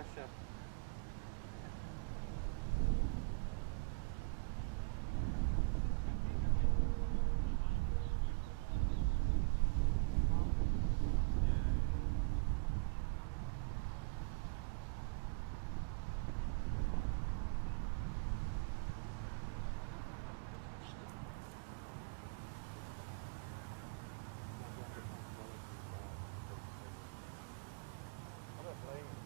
Yes, chef. I don't blame you.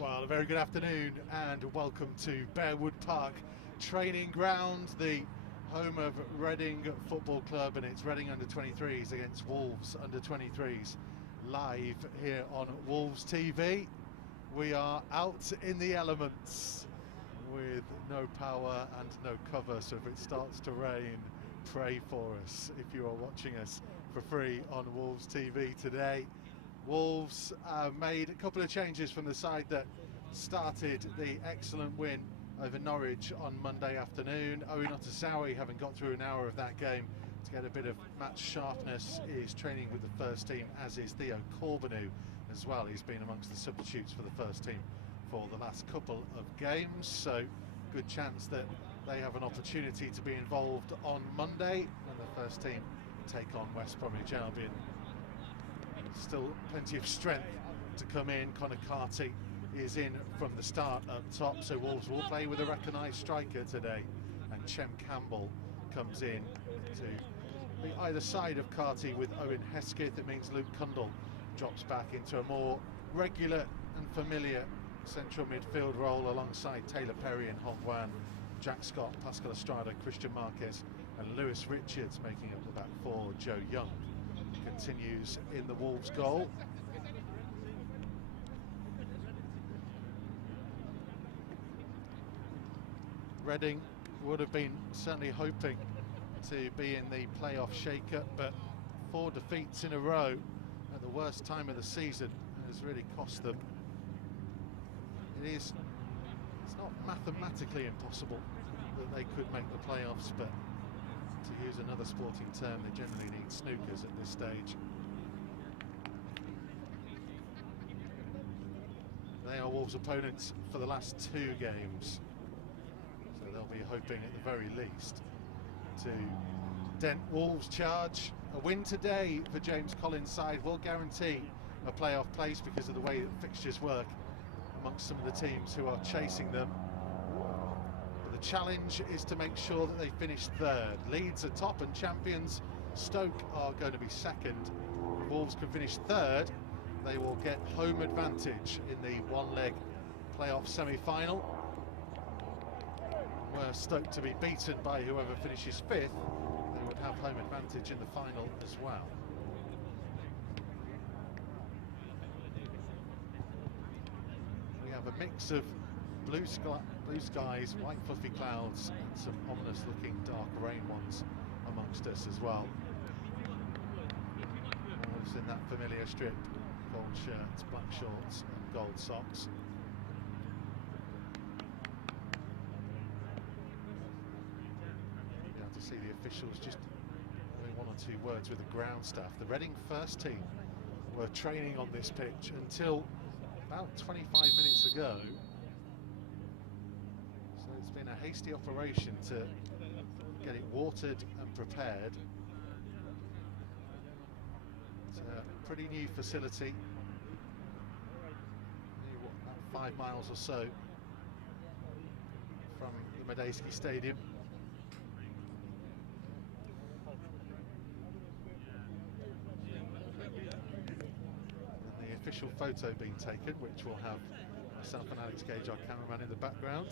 Well, a very good afternoon and welcome to Bearwood Park training ground, the home of Reading Football Club, and it's Reading under-23s against Wolves under-23s live here on Wolves TV. We are out in the elements with no power and no cover, so if it starts to rain, pray for us if you are watching us for free on Wolves TV today. Wolves made a couple of changes from the side that started the excellent win over Norwich on Monday afternoon. Owen Otasawi, having got through an hour of that game to get a bit of match sharpness, is training with the first team, as is Theo Corbeanu as well. He's been amongst the substitutes for the first team for the last couple of games, so good chance that they have an opportunity to be involved on Monday when the first team take on West Bromwich Albion. Still plenty of strength to come in. Connor Carty is in from the start up top, so Wolves will play with a recognised striker today, and Chem Campbell comes in to be either side of Carty with Owen Hesketh. It means Luke Cundle drops back into a more regular and familiar central midfield role alongside Taylor Perry and Hong Wan, Jack Scott, Pascal Estrada, Christian Marquez and Lewis Richards making up the back four. Joe Young continues in the Wolves goal. Reading would have been certainly hoping to be in the playoff shake-up, but 4 defeats in a row at the worst time of the season has really cost them. It's not mathematically impossible that they could make the playoffs, but to use another sporting term, they generally need snookers at this stage. They are Wolves' opponents for the last 2 games, so they'll be hoping at the very least to dent Wolves' charge. A win today for James Collins' side will guarantee a playoff place because of the way that fixtures work amongst some of the teams who are chasing them. The challenge is to make sure that they finish third. Leeds are top and champions. Stoke are going to be second. If Wolves can finish third, they will get home advantage in the one-leg playoff semi-final. Were Stoke to be beaten by whoever finishes fifth, they would have home advantage in the final as well. We have a mix of blue skies, white fluffy clouds and some ominous looking dark rain ones amongst us as well. Wolves in that familiar strip, gold shirts, black shorts and gold socks. You have to see the officials just having 1 or 2 words with the ground staff. The Reading first team were training on this pitch until about 25 minutes ago. It's been a hasty operation to get it watered and prepared. It's a pretty new facility, about 5 miles or so from the Medeski Stadium. And the official photo being taken, which will have myself and Alex Gage, our cameraman, in the background.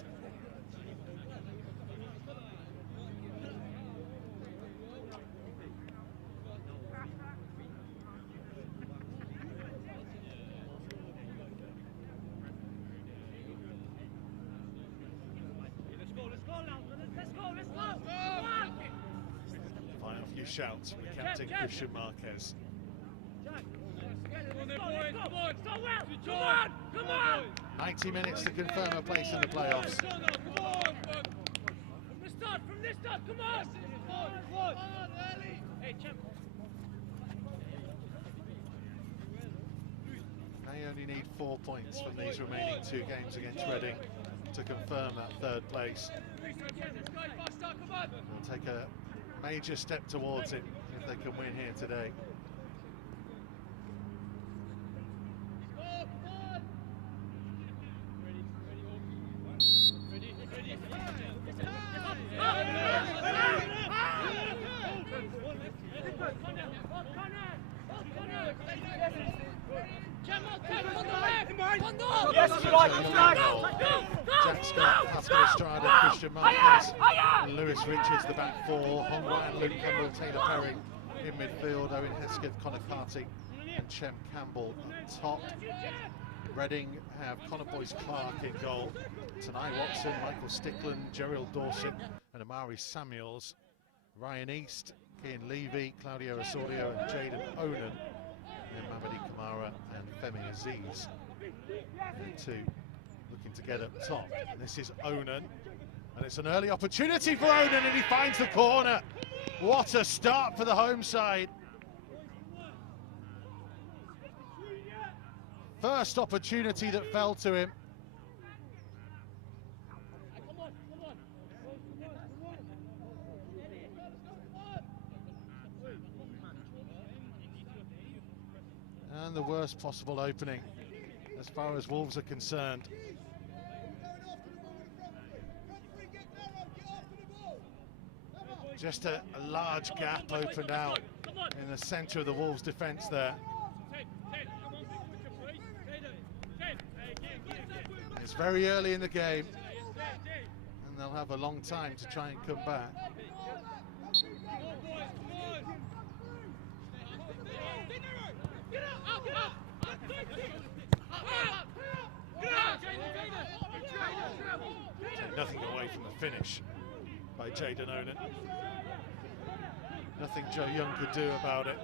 Fine off you shouts from the captain, Christian Marquez. Come on! 90 minutes to confirm a place in the playoffs. From the start, come on! Hey, champ. They only need 4 points from these remaining 2 games against Reading to confirm that third place. They'll take a major step towards it if they can win here today. Yes, Jack Scott, Pascal Estrada, Christian Marquez, and Lewis Richards, the back four. Hongwan, Luke Kendall, Taylor Perry in midfield. Owen Hesketh, Connor Carty, and Chem Campbell up top. Reading have Connor Boyce-Clark in goal. Tanai Watson, Michael Stickland, Gerald Dorset, and Amari Samuels. Ryan East, Kian Levy, Claudio Osorio, and Jaden Onan. And Mamadi Kamara and Femi Aziz. And two looking to get up top. And this is Onan. And it's an early opportunity for Onan, and he finds the corner. What a start for the home side. First opportunity that fell to him. And the worst possible opening as far as Wolves are concerned. Just a large gap opened out in the centre of the Wolves defence there. It's very early in the game, and they'll have a long time to try and come back. Nothing away from the finish by Jaden Onan. Nothing Joe Young could do about it.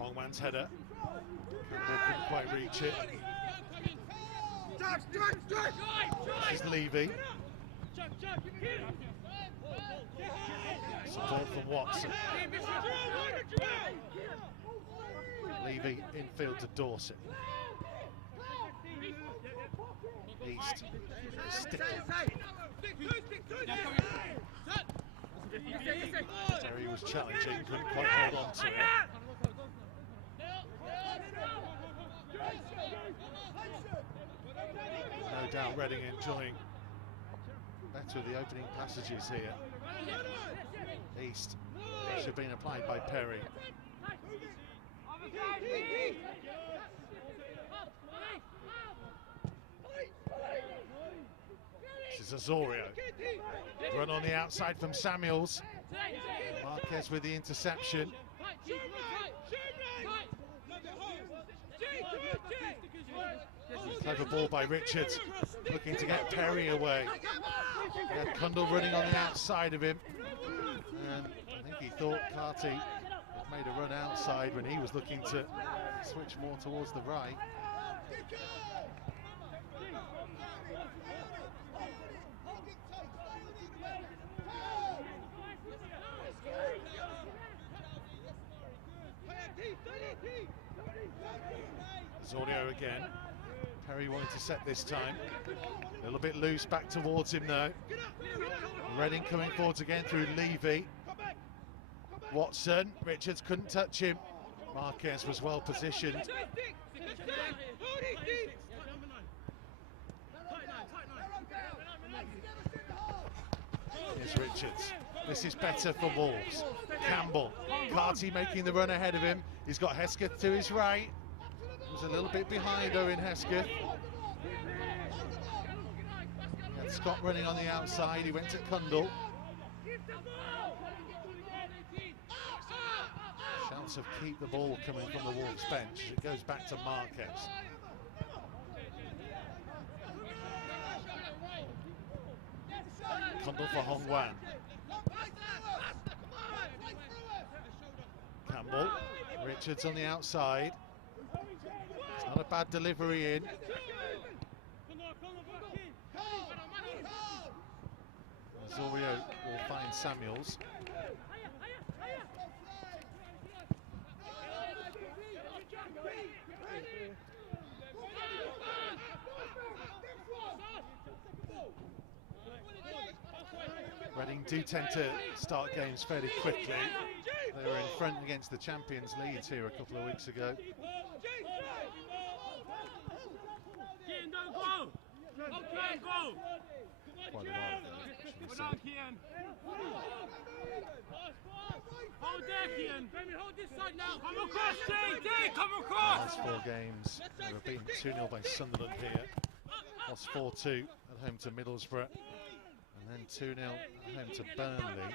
Hongman's header. Campbell couldn't quite reach it. This is Levy. Support from Watson. Levy infield to Dorset. East. Terry was challenging, couldn't quite hold on to it. No doubt Reading enjoying better of the opening passages here. East, pressure being applied by Perry. This is Osorio. Run on the outside from Samuels. Marquez with the interception. Clever ball by Richards, looking to get Perry away. He had Kundal running on the outside of him, and I think he thought Carty had made a run outside when he was looking to switch more towards the right. Osorio again. Perry wanted to set this time. A little bit loose back towards him though. Reading coming forwards again through Levy. Watson, Richards couldn't touch him. Marquez was well positioned. Here's Richards. This is better for Wolves. Campbell, Carty making the run ahead of him. He's got Hesketh to his right. He was a little bit behind Owen Hesketh. And Scott running on the outside. He went to Kundal. Shouts of keep the ball coming from the Wolves bench. It goes back to Marquez. Kundal for Hongwan. Campbell, Richards on the outside. It's not a bad delivery in. Osorio will find Samuels. Reading do tend to start games fairly quickly. They were in front against the champions Leeds here a couple of weeks ago. Quite a lot of them, actually, so. Hold there, Kian. Hold this side now. Come across, Jay. Come across. Last 4 games, they were beaten 2-0 by Sunderland here. Lost 4-2 at home to Middlesbrough, and then 2-0 at home to Burnley.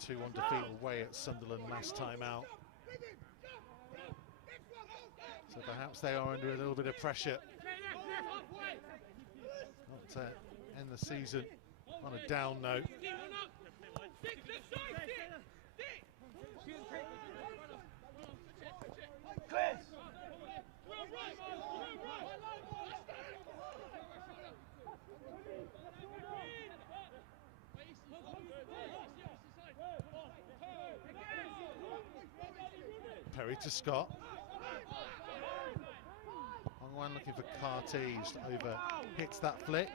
2-1 defeat away at Sunderland last time out. So perhaps they are under a little bit of pressure. Not to end the season on a down note. Perry to Scott. Hongwan looking for Cartes over, hits that flick.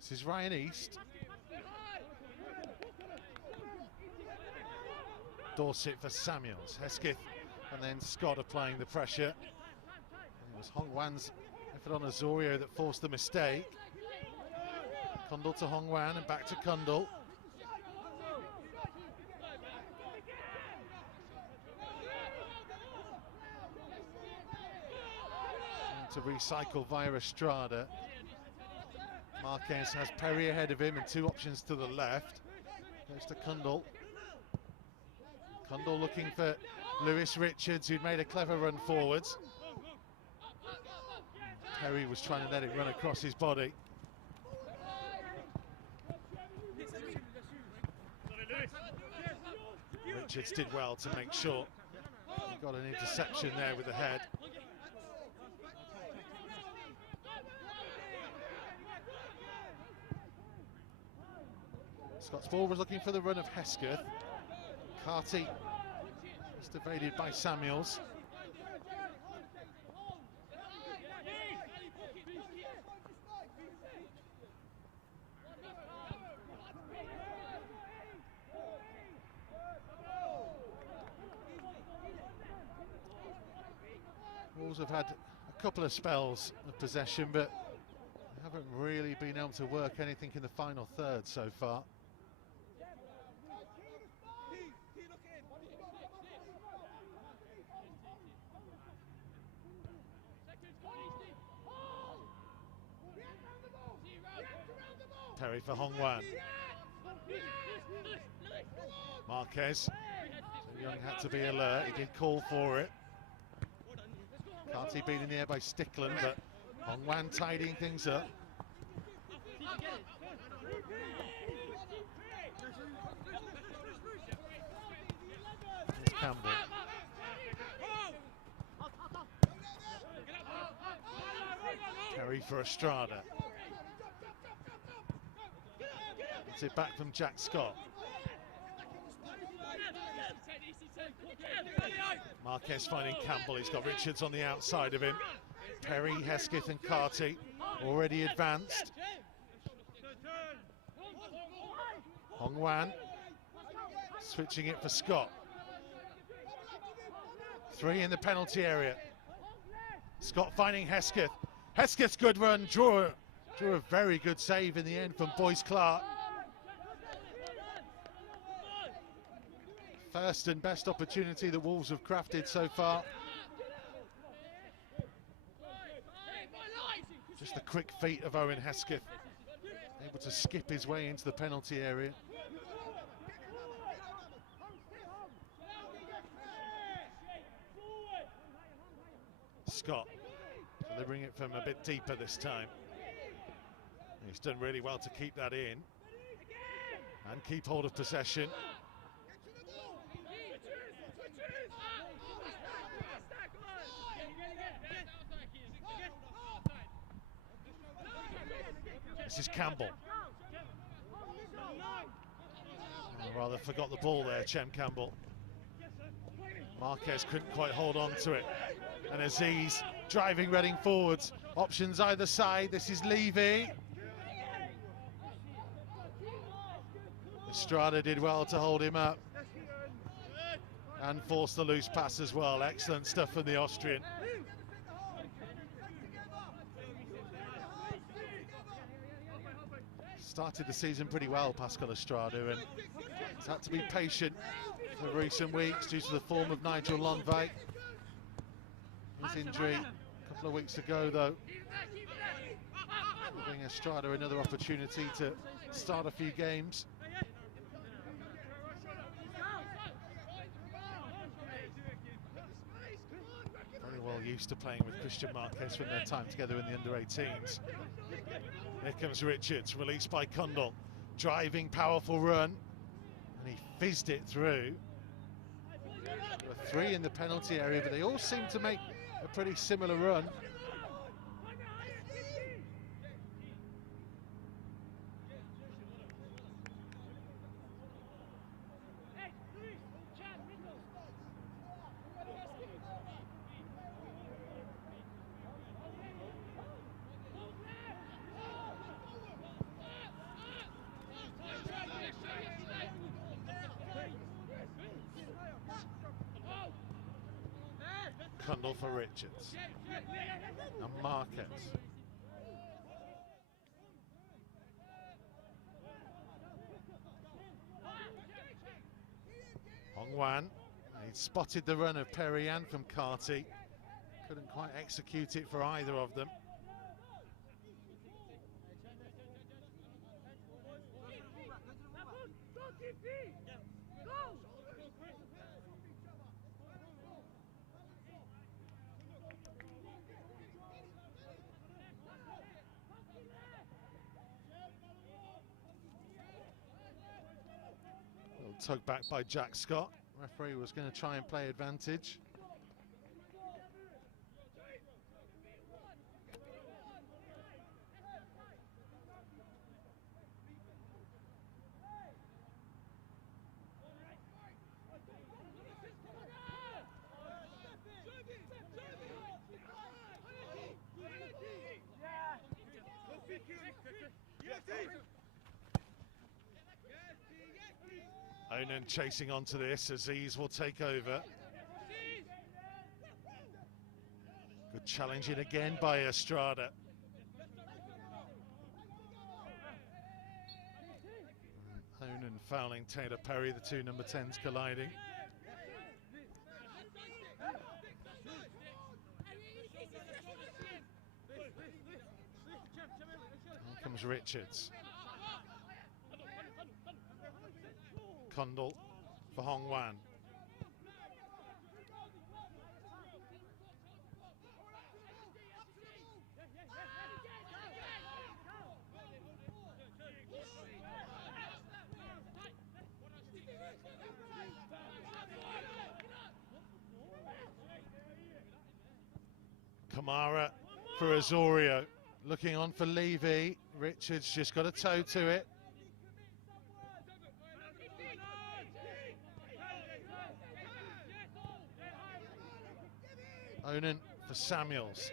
This is Ryan East. Dorset for Samuels, Hesketh, and then Scott applying the pressure. And it was Hongwan's effort on Azorio that forced the mistake. Kundal to Hongwan and back to Kundal. And to recycle via Estrada. Marquez has Perry ahead of him and 2 options to the left. Goes to Kundal. Kundal looking for Lewis Richards, who'd made a clever run forwards. Perry was trying to let it run across his body. Richards did well to make sure. He got an interception there with the head. Scott's ball was looking for the run of Hesketh. Carty just evaded by Samuels. Wolves have had a couple of spells of possession, but haven't really been able to work anything in the final third so far. Perry for Hongwan. Marquez. So Young had to be alert. He did call for it. Carty beat in the air by Stickland, but Hongwan tidying things up. Here's Campbell. Perry for Estrada. It back from Jack Scott. Marquez finding Campbell. He's got Richards on the outside of him. Perry, Hesketh and Carty already advanced. Hongwan switching it for Scott. 3 in the penalty area. Scott finding Hesketh. Hesketh's good run. Drew a very good save in the end from Boyce Clark. First and best opportunity the Wolves have crafted so far. Just the quick feet of Owen Hesketh, able to skip his way into the penalty area. Scott delivering it from a bit deeper this time. He's done really well to keep that in and keep hold of possession. This is Campbell. Rather forgot the ball there, Chem Campbell. Marquez couldn't quite hold on to it. And Aziz driving Reading forwards. Options either side. This is Levy. Estrada did well to hold him up and force the loose pass as well. Excellent stuff from the Austrian. Started the season pretty well, Pascal Estrada, and he's had to be patient for recent weeks due to the form of Nigel Lonvay. His injury a couple of weeks ago, though, giving Estrada another opportunity to start a few games. Very well used to playing with Christian Marquez from their time together in the under-18s. Here comes Richards, released by Kundal. Driving, powerful run. And he fizzed it through. There were 3 in the penalty area, but they all seem to make a pretty similar run. Kundal for Richards and Marquez. Hong Wan, he spotted the run of Perian from Carty, couldn't quite execute it for either of them. Tug back by Jack Scott. Referee was going to try and play advantage. Onan chasing onto this. Aziz will take over. Good challenging again by Estrada. Onan fouling Taylor Perry, the 2 number 10s colliding. Here comes Richards. Kundal for Hong Wan. Kamara for Osorio. Looking on for Levy. Richards just got a toe to it. Onan for Samuels,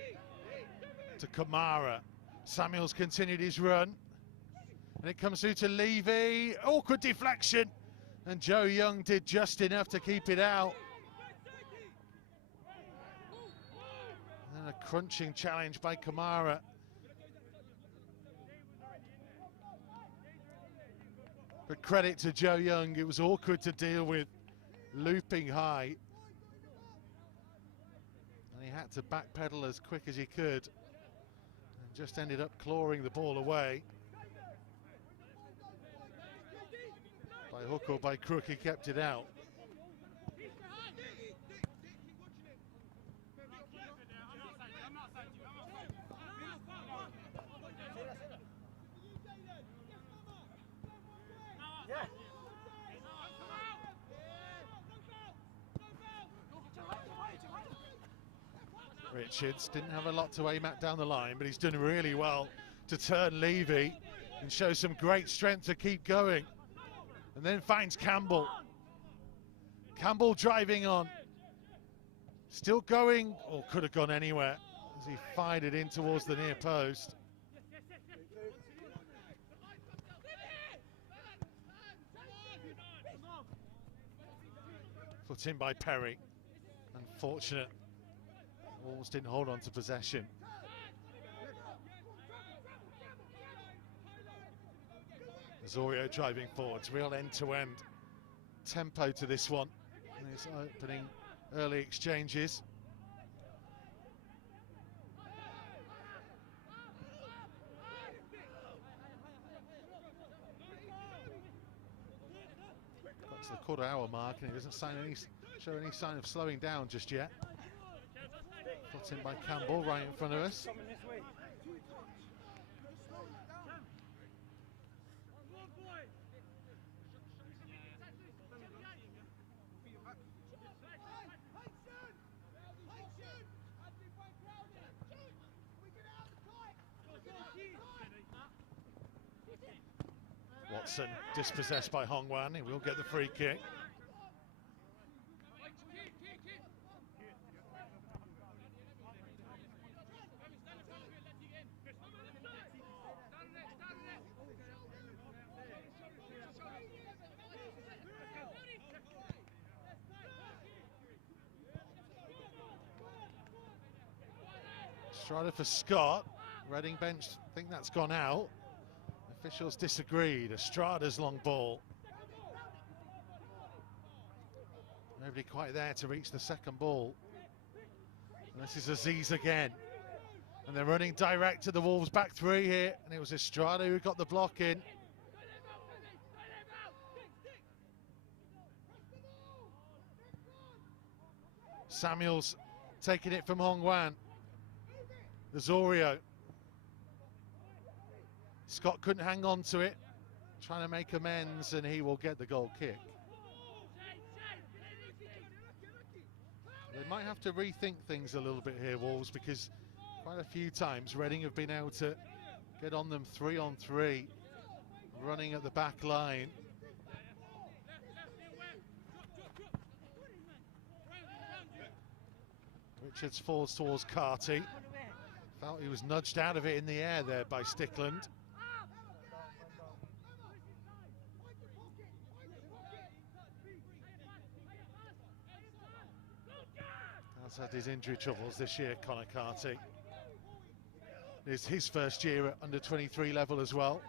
to Kamara. Samuels continued his run, and it comes through to Levy. Awkward deflection, and Joe Young did just enough to keep it out. And a crunching challenge by Kamara. But credit to Joe Young, it was awkward to deal with, looping high. He had to backpedal as quick as he could and just ended up clawing the ball away. By hook or by crook, he kept it out. Richards didn't have a lot to aim at down the line, but he's done really well to turn Levy and show some great strength to keep going. And then finds Campbell. Campbell driving on. Still going, or could have gone anywhere, as he fired it in towards the near post. Put in by Perry. Unfortunate. Wolves didn't hold on to possession. Zorio driving forwards, real end-to-end tempo to this one. And his opening early exchanges. Got to the quarter-hour mark, and he doesn't show any sign of slowing down just yet. Put in by Campbell, right in front of us. Watson dispossessed by Hongwan. He will get the free kick. Strider for Scott. Reading bench think that's gone out. Officials disagreed. Estrada's long ball. Nobody quite there to reach the second ball. And this is Aziz again. And they're running direct to the Wolves back three here. And it was Estrada who got the block in. Samuels taking it from Hongwan. Zorio. Scott couldn't hang on to it, trying to make amends, and he will get the goal kick. They might have to rethink things a little bit here, Wolves, because quite a few times Reading have been able to get on them 3-on-3, running at the back line. Richards falls towards Carty. Felt he was nudged out of it in the air there by Stickland. Has had his injury troubles this year, Connor Carty. It's his first year at under 23 level as well.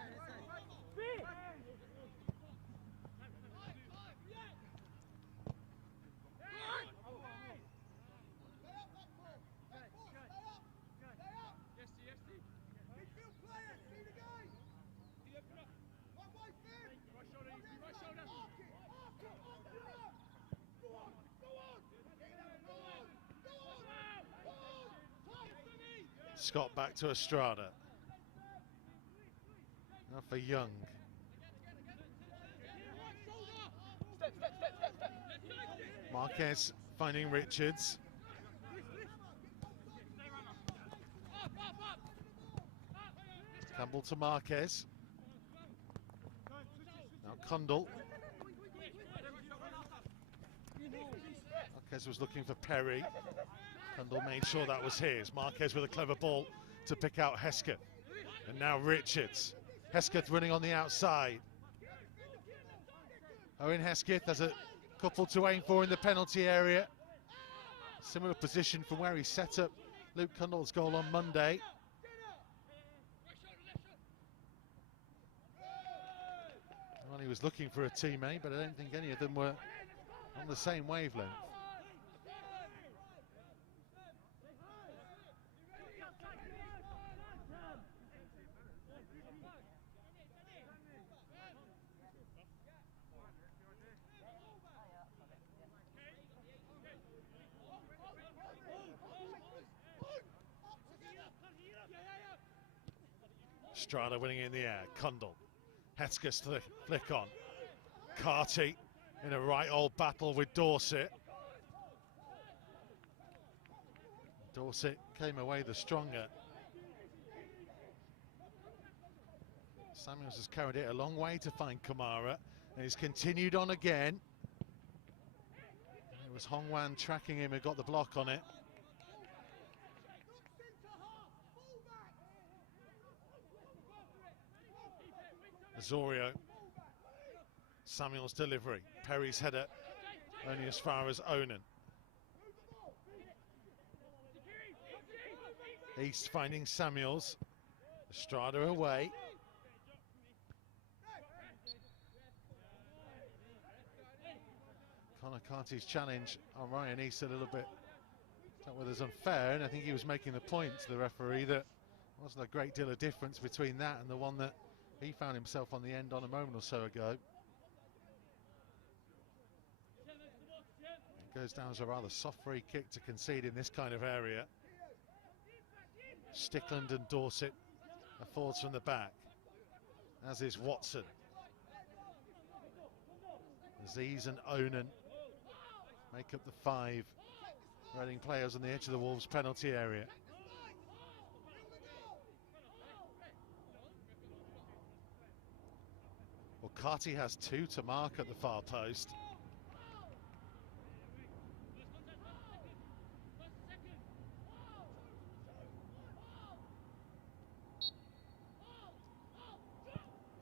Scott back to Estrada. Now for Young. Marquez finding Richards. Campbell to Marquez. Now Cundle. Marquez was looking for Perry. Cundle made sure that was his. Marquez with a clever ball to pick out Hesketh. And now Richards. Hesketh running on the outside. Owen Hesketh has a couple to aim for in the penalty area. Similar position from where he set up Luke Cundle's goal on Monday. Well, he was looking for a teammate, but I don't think any of them were on the same wavelength. Estrada winning in the air. Cundle. Hesketh to the flick on. Carty in a right old battle with Dorset. Dorset came away the stronger. Samuels has carried it a long way to find Kamara. And he's continued on again. It was Hongwan tracking him and got the block on it. Osorio. Samuel's delivery. Perry's header only as far as Onan. East finding Samuels. Estrada away. Connor Carty's challenge on Ryan East a little bit dealt with as unfair, and I think he was making the point to the referee that there wasn't a great deal of difference between that and the one that he found himself on the end on a moment or so ago. It goes down as a rather soft free kick to concede in this kind of area. Stickland and Dorset are forwards from the back, as is Watson. Aziz and Onan make up the 5 Reading players on the edge of the Wolves penalty area. Well, Carty has 2 to mark at the far post.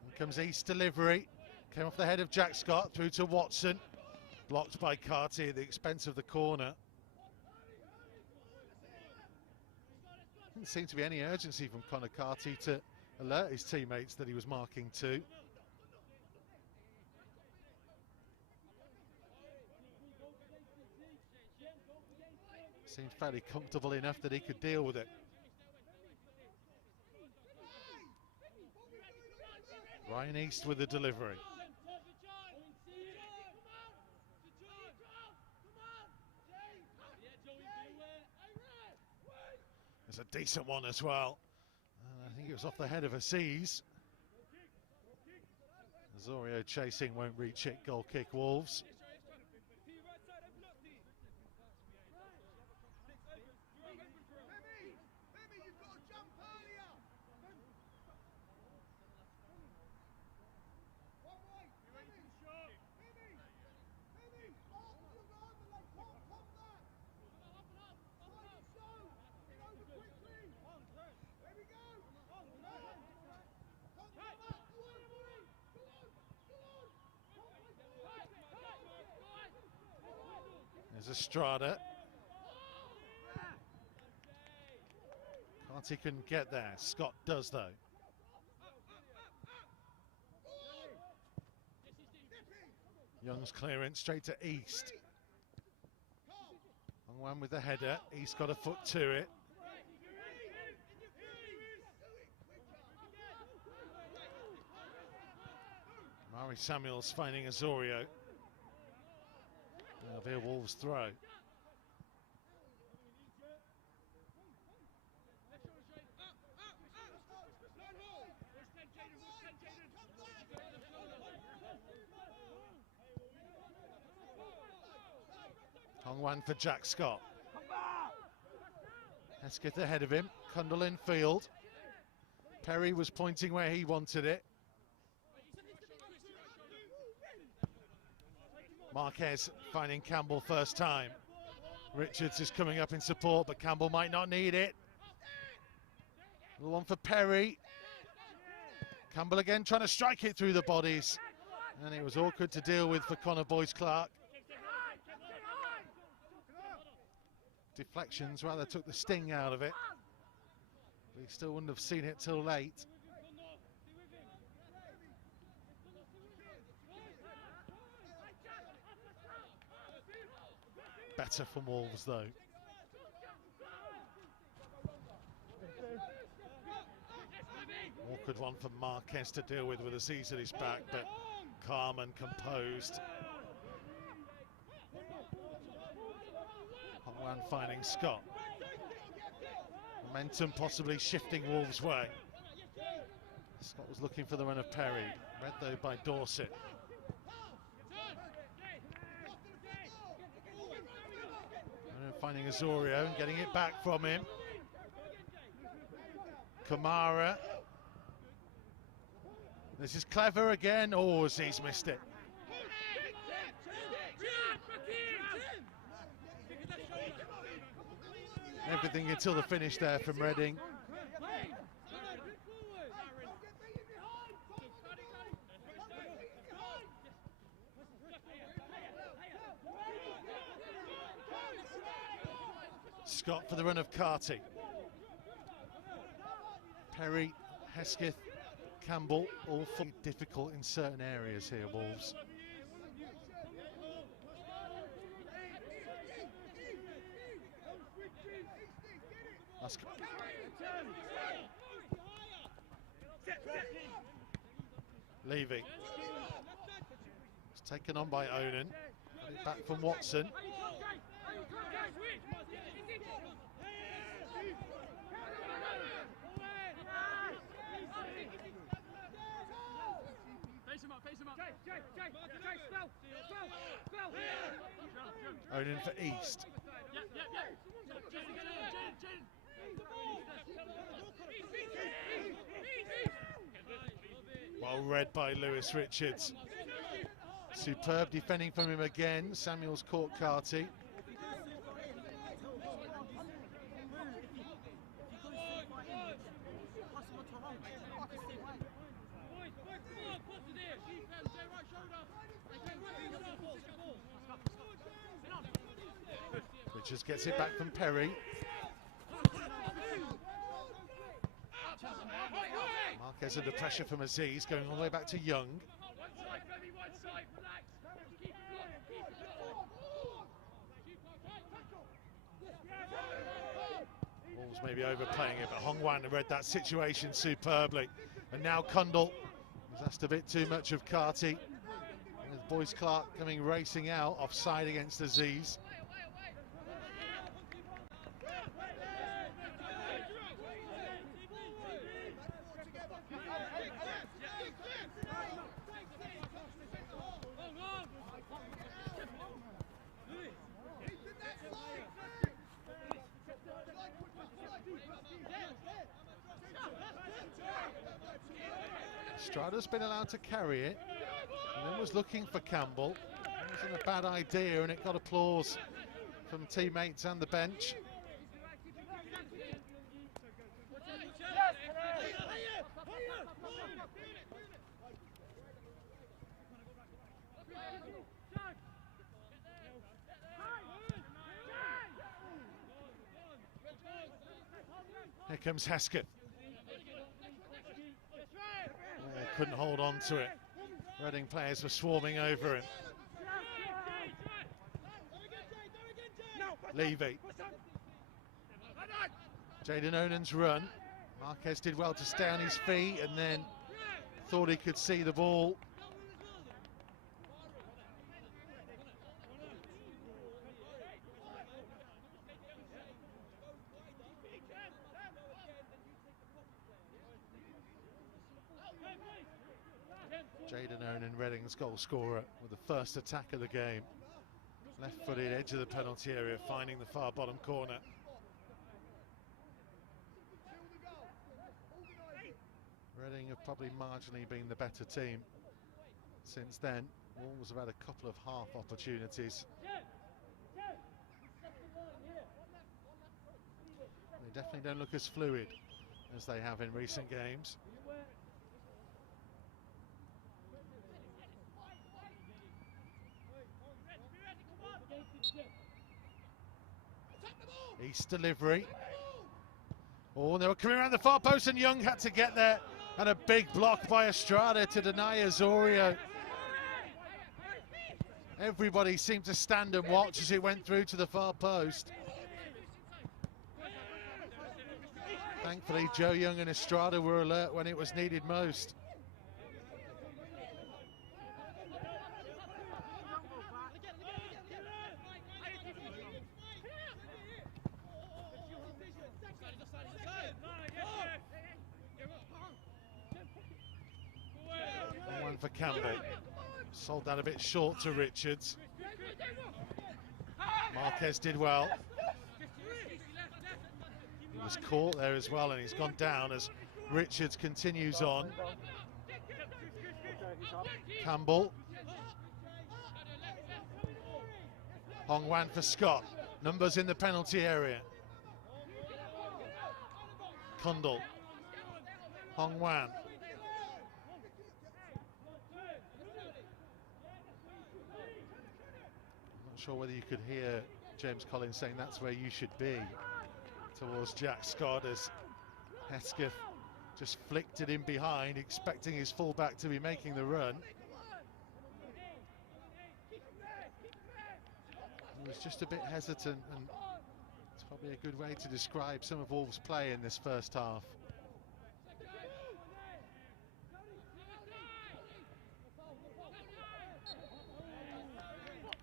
Here comes East delivery. Came off the head of Jack Scott through to Watson. Blocked by Carty at the expense of the corner. Didn't seem to be any urgency from Connor Carty to alert his teammates that he was marking 2. Seemed fairly comfortable enough that he could deal with it. Ryan East with the delivery. It's a decent one as well. And I think it was off the head of Aziz. Osorio chasing, won't reach it. Goal kick, Wolves. There's Estrada. Carty couldn't get there. Scott does though. Young's clearance straight to East. Long one with the header. East got a foot to it. Mari Samuels finding Osorio. That'll be a Wolves throw. Hongwan for Jack Scott. Let's get ahead of him. Cundle in field. Perry was pointing where he wanted it. Marquez finding Campbell first time. Richards is coming up in support, but Campbell might not need it. One for Perry. Campbell again trying to strike it through the bodies. And it was awkward to deal with for Connor Boyce-Clark. Deflections rather took the sting out of it. But he still wouldn't have seen it till late. Better from Wolves though. Awkward one for Marquez to deal with Aziz at his back, but calm and composed. Hongwan finding Scott. Momentum possibly shifting Wolves' way. Scott was looking for the run of Perry, read though by Dorset. Finding Osorio and getting it back from him. Kamara. This is clever again. Oh, Aziz missed it. everything until the finish there from Reading. Scott for the run of Carty. Perry, Hesketh, Campbell, all difficult in certain areas here, Wolves. Levy. It's taken on by Onan. Got it back from Watson. Onan for East. Well read by Lewis Richards. Superb defending from him again. Samuels caught Carty. Richards gets it back from Perry. Marquez under pressure from Aziz, going all the way back to Young. Wolves maybe overplaying it, but Hong Wan read that situation superbly. And now Cundall has asked a bit too much of Carty. And Boyce Clark coming racing out, offside against Aziz. Strada's been allowed to carry it, and then was looking for Campbell. It wasn't a bad idea, and it got applause from teammates and the bench. Here comes Hesketh. Couldn't hold on to it. Reading players were swarming over him. Levy. Jaden Onan's run. Marquez did well to stay on his feet and then thought he could see the ball. Jaden Onan, Reading's goal scorer, with the first attack of the game. Left-footed, edge of the penalty area, finding the far bottom corner. Reading have probably marginally been the better team since then. Wolves have had a couple of half opportunities. They definitely don't look as fluid as they have in recent games. East delivery. Oh, they were coming around the far post and Young had to get there. And a big block by Estrada to deny Azorio. Everybody seemed to stand and watch as it went through to the far post. Thankfully, Joe Young and Estrada were alert when it was needed most. One for Campbell. Sold that a bit short to Richards. Marquez did well. He was caught there as well, and he's gone down as Richards continues on. Campbell. Hong Wan for Scott. Numbers in the penalty area. Kundal. Hong Wan. I'm not sure whether you could hear James Collins saying that's where you should be towards Jack Scott, as Hesketh just flicked it in behind, expecting his fullback to be making the run. He was just a bit hesitant, and it's probably a good way to describe some of Wolves' play in this first half.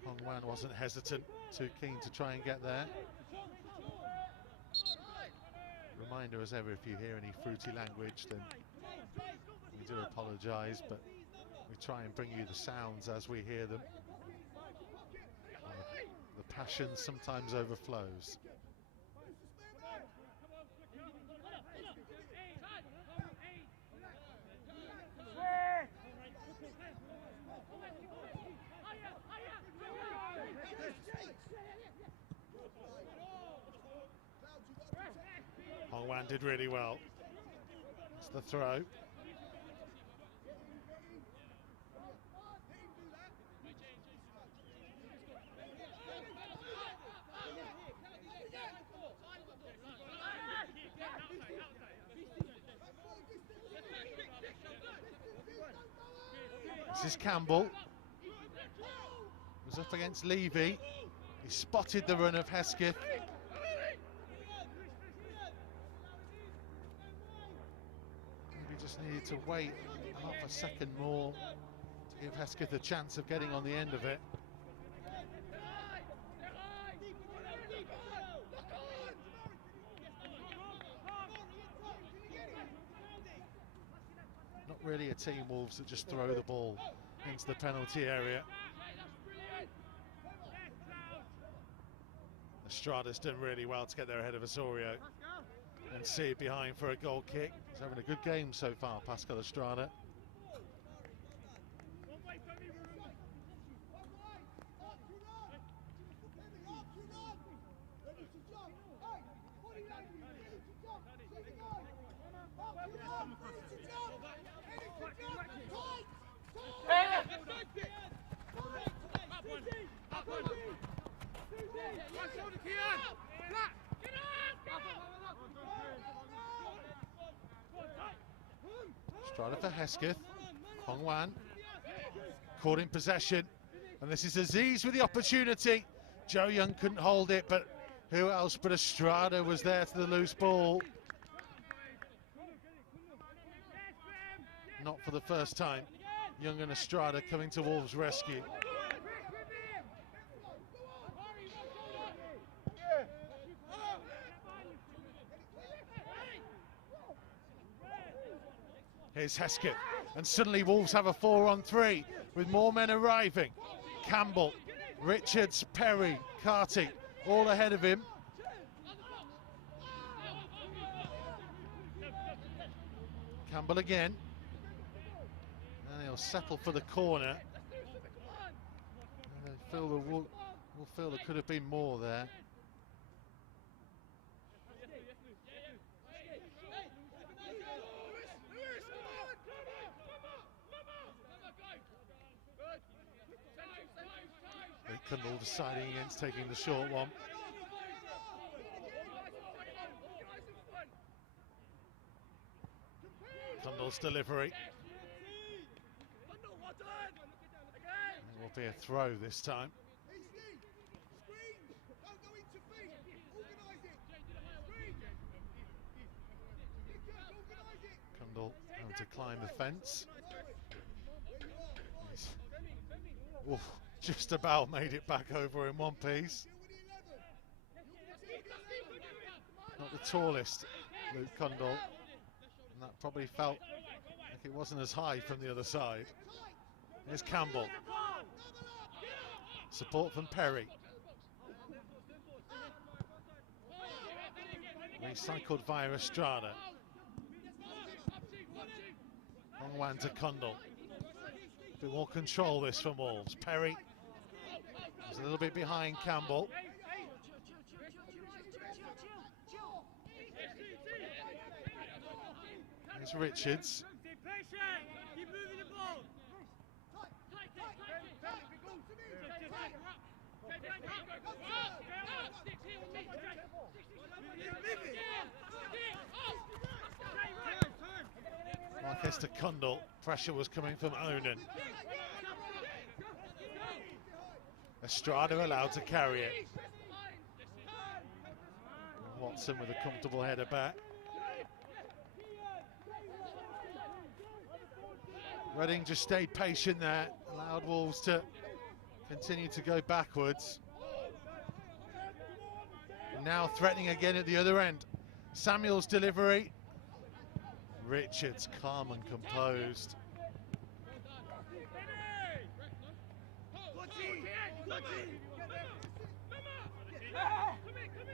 Hong Wan wasn't hesitant, too keen to try and get there. Reminder as ever, if you hear any fruity language, then we do apologise, but we try and bring you the sounds as we hear them. The passion sometimes overflows. Hong Wan did really well. It's the throw. This is Campbell. Was up against Levy. He spotted the run of Hesketh. Maybe just needed to wait half a second more to give Hesketh a chance of getting on the end of it. Not really a team, Wolves, that just throw the ball into the penalty area. Estrada's done really well to get there ahead of Osorio and see it behind for a goal kick. He's having a good game so far, Pascal Estrada. Estrada for Hesketh. Hong Wan caught in possession, and this is Aziz with the opportunity. Joe Young couldn't hold it, but who else but Estrada was there to the loose ball. Not for the first time. Young and Estrada coming to Wolves' rescue. Here's Hesketh, and suddenly Wolves have a 4-on-3 with more men arriving. Campbell, Richards, Perry, Carty, all ahead of him. Campbell again, and he'll settle for the corner. And I feel we'll feel there could have been more there. Kundal deciding against taking the short one. Kundal's delivery. It will be a throw this time. Kundal having to climb the fence. Oof. Just about made it back over in one piece. Not the tallest, Luke Kundal, and that probably felt like it wasn't as high from the other side. Here's Campbell. Support from Perry. Recycled via Estrada. Hong Wan to Kundal. A bit more control this from Wolves. Perry is a little bit behind Campbell. It's Richards. Stay patient. Keep moving the ball. Marquez to Kundal. Pressure was coming from Onan. Estrada allowed to carry it. Watson with a comfortable header back. Reading just stayed patient there, allowed Wolves to continue to go backwards. Now threatening again at the other end. Samuel's delivery. Richards calm and composed.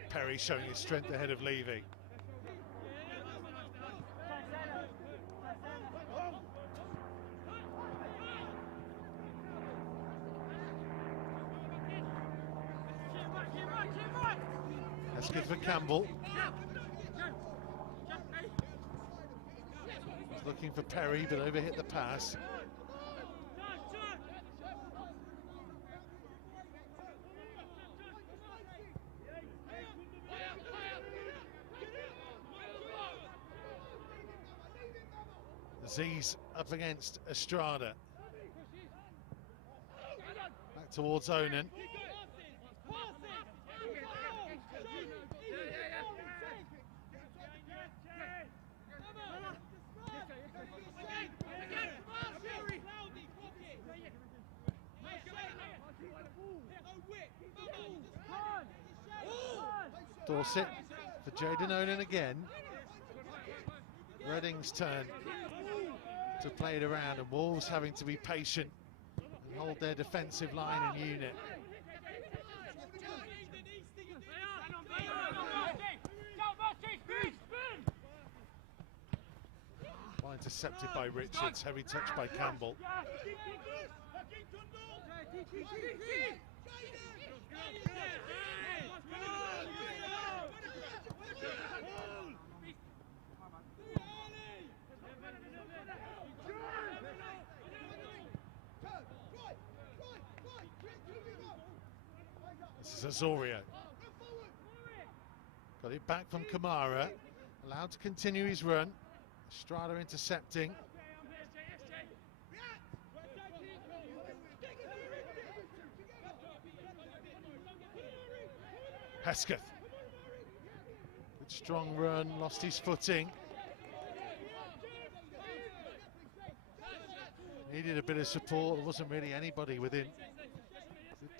Perry showing his strength ahead of Levy. That's good for Campbell. He's looking for Perry, but overhit the pass. Aziz up against Estrada. Back towards Onan. Dorset for Jaden Onan again. Reading's turn to play it around, and Wolves having to be patient and hold their defensive line and unit. Well intercepted by Richards, heavy touch by Campbell. This is Azorio. Got it back from Kamara. Allowed to continue his run. Estrada intercepting. Hesketh. Good strong run, lost his footing. Needed a bit of support. There wasn't really anybody within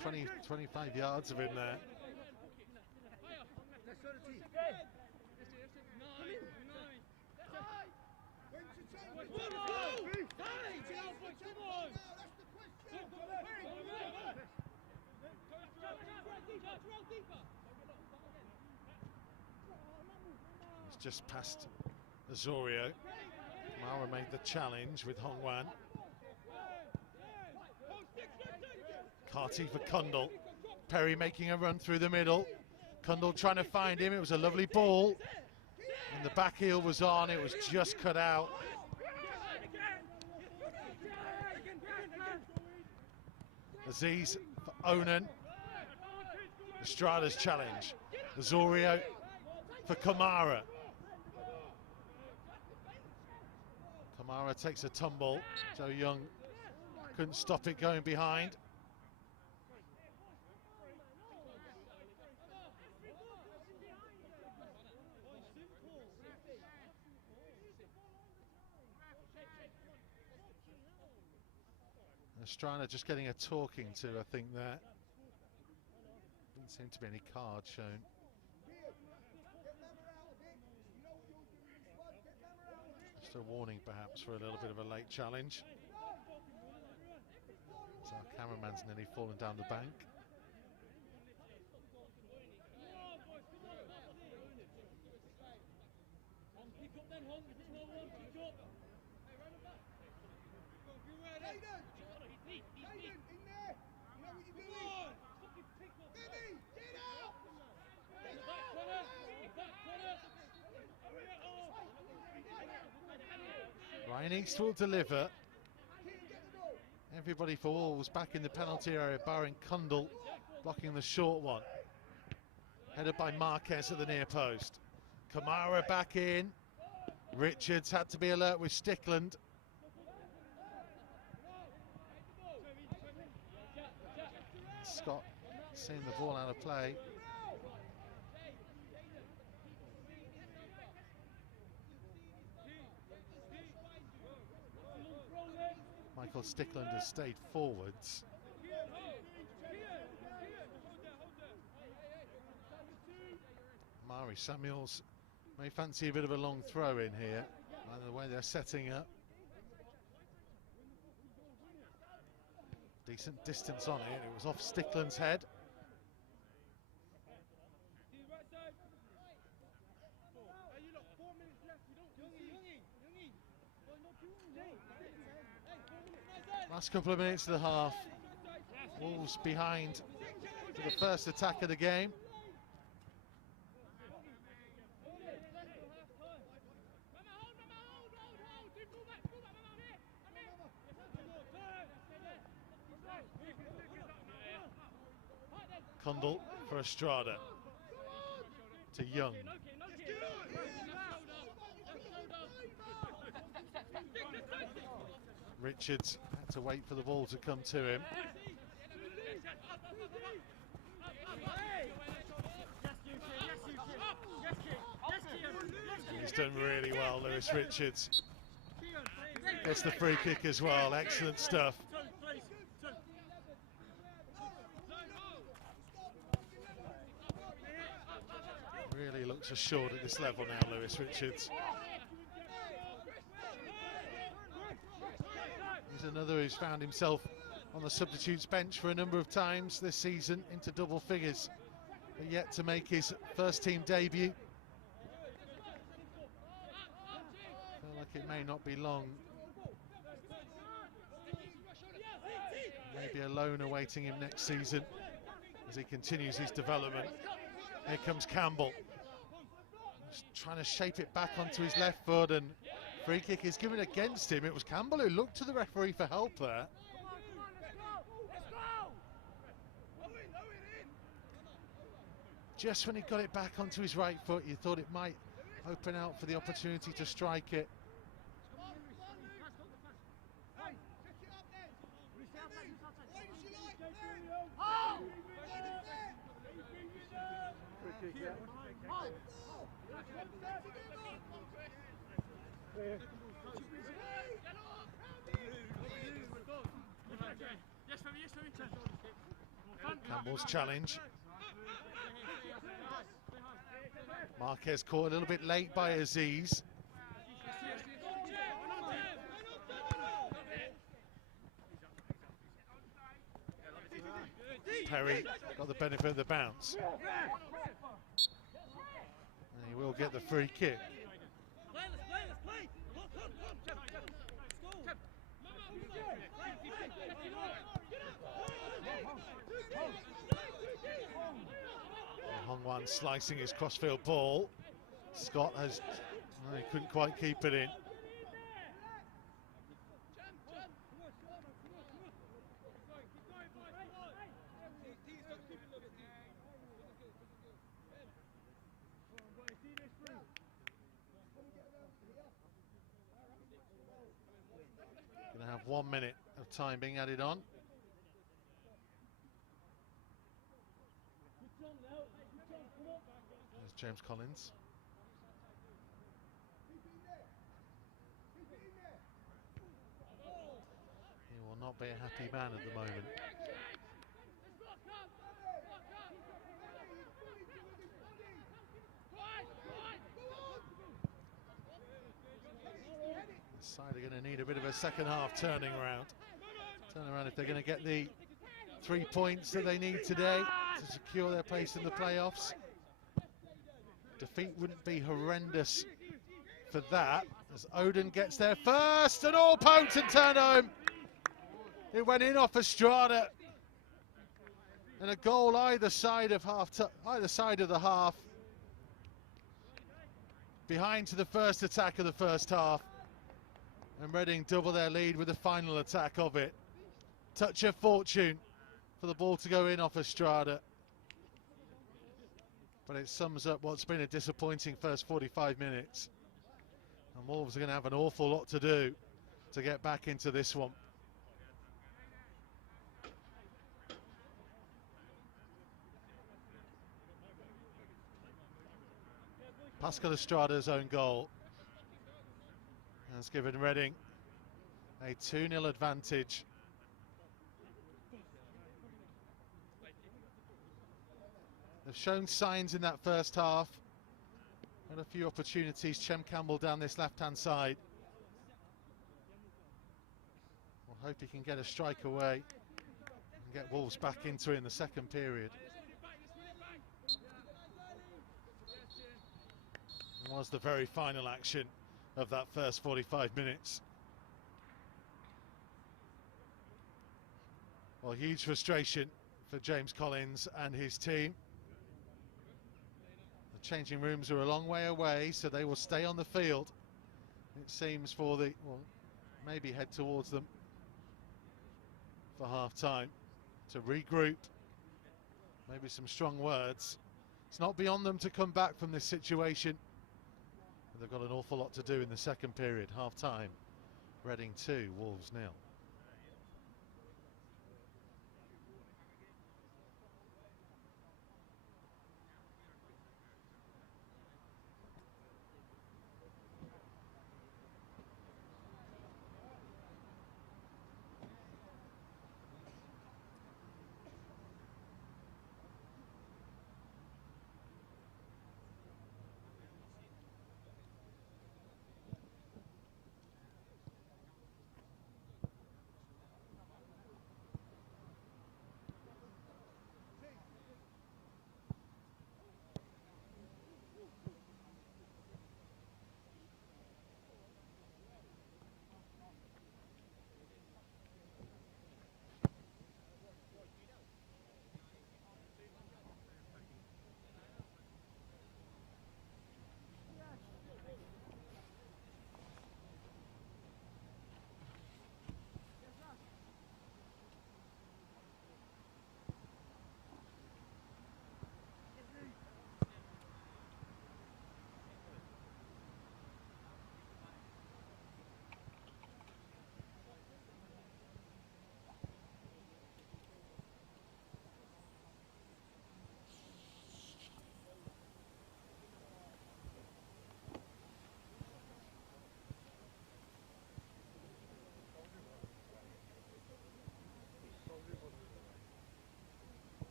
20, 25 yards of him there. It's just past Azorio. Mara made the challenge with Hongwan. Carty for Kundal. Perry making a run through the middle. Kundal trying to find him. It was a lovely ball. And the back heel was on. It was just cut out. Aziz for Onan. Estrada's challenge. Azorio for Kamara. Kamara takes a tumble. Joe Young couldn't stop it going behind. Estrada just getting a talking to, I think, there. Didn't seem to be any card shown. Just a warning, perhaps, for a little bit of a late challenge. So our cameraman's nearly fallen down the bank. Ryan East will deliver. Everybody for Wolves back in the penalty area, barring Kundal blocking the short one. Headed by Marquez at the near post. Kamara back in. Richards had to be alert with Stickland. Scott seeing the ball out of play. Michael Stickland has stayed forwards. Mari Samuels may fancy a bit of a long throw in here, by the way they're setting up. Decent distance on it, it was off Stickland's head. Last couple of minutes of the half. Wolves behind for the first attack of the game. Kundal for Estrada to Young. Richards had to wait for the ball to come to him. He's done really well, Lewis Richards. Gets the free kick as well, excellent stuff. Really looks assured at this level now, Lewis Richards. He's another who's found himself on the substitutes bench for a number of times this season into double figures, but yet to make his first team debut. Feel like it may not be long. Maybe a loan awaiting him next season as he continues his development. Here comes Campbell. Just trying to shape it back onto his left foot, and free kick is given against him. It was Campbell who looked to the referee for help there. Just when he got it back onto his right foot, you thought it might open out for the opportunity to strike it. Campbell's challenge. Marquez caught a little bit late by Aziz. Perry got the benefit of the bounce. And he will get the free kick. Hongwan slicing his crossfield ball. Scott has, he couldn't quite keep it in. Gonna have 1 minute of time being added on. There's James Collins. He will not be a happy man at the moment. This side are going to need a bit of a second half turning around. Turn around if they're going to get the 3 points that they need today to secure their place in the playoffs. Defeat wouldn't be horrendous for that, as Odin gets there first, and all potent turn home. It went in off Estrada, and a goal either side of the half. Behind to the first attack of the first half, And Reading double their lead with the final attack of it. Touch of fortune for the ball to go in off Estrada. But it sums up what's been a disappointing first 45 minutes. And Wolves are going to have an awful lot to do to get back into this one. Pascal Estrada's own goal has given Reading a 2-0 advantage. They've shown signs in that first half. Had a few opportunities. Chem Campbell down this left-hand side. We'll hope he can get a strike away and get Wolves back into it in the second period. It was the very final action of that first 45 minutes. Well, huge frustration for James Collins and his team. The changing rooms are a long way away, so they will stay on the field, it seems, for the, well, maybe head towards them for half-time to regroup. Maybe some strong words. It's not beyond them to come back from this situation. They've got an awful lot to do in the second period. Half-time, Reading 2, Wolves 0.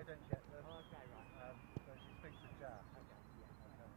I don't get them. Oh, okay, right. But she speaks to Jar. Okay, yeah. Okay.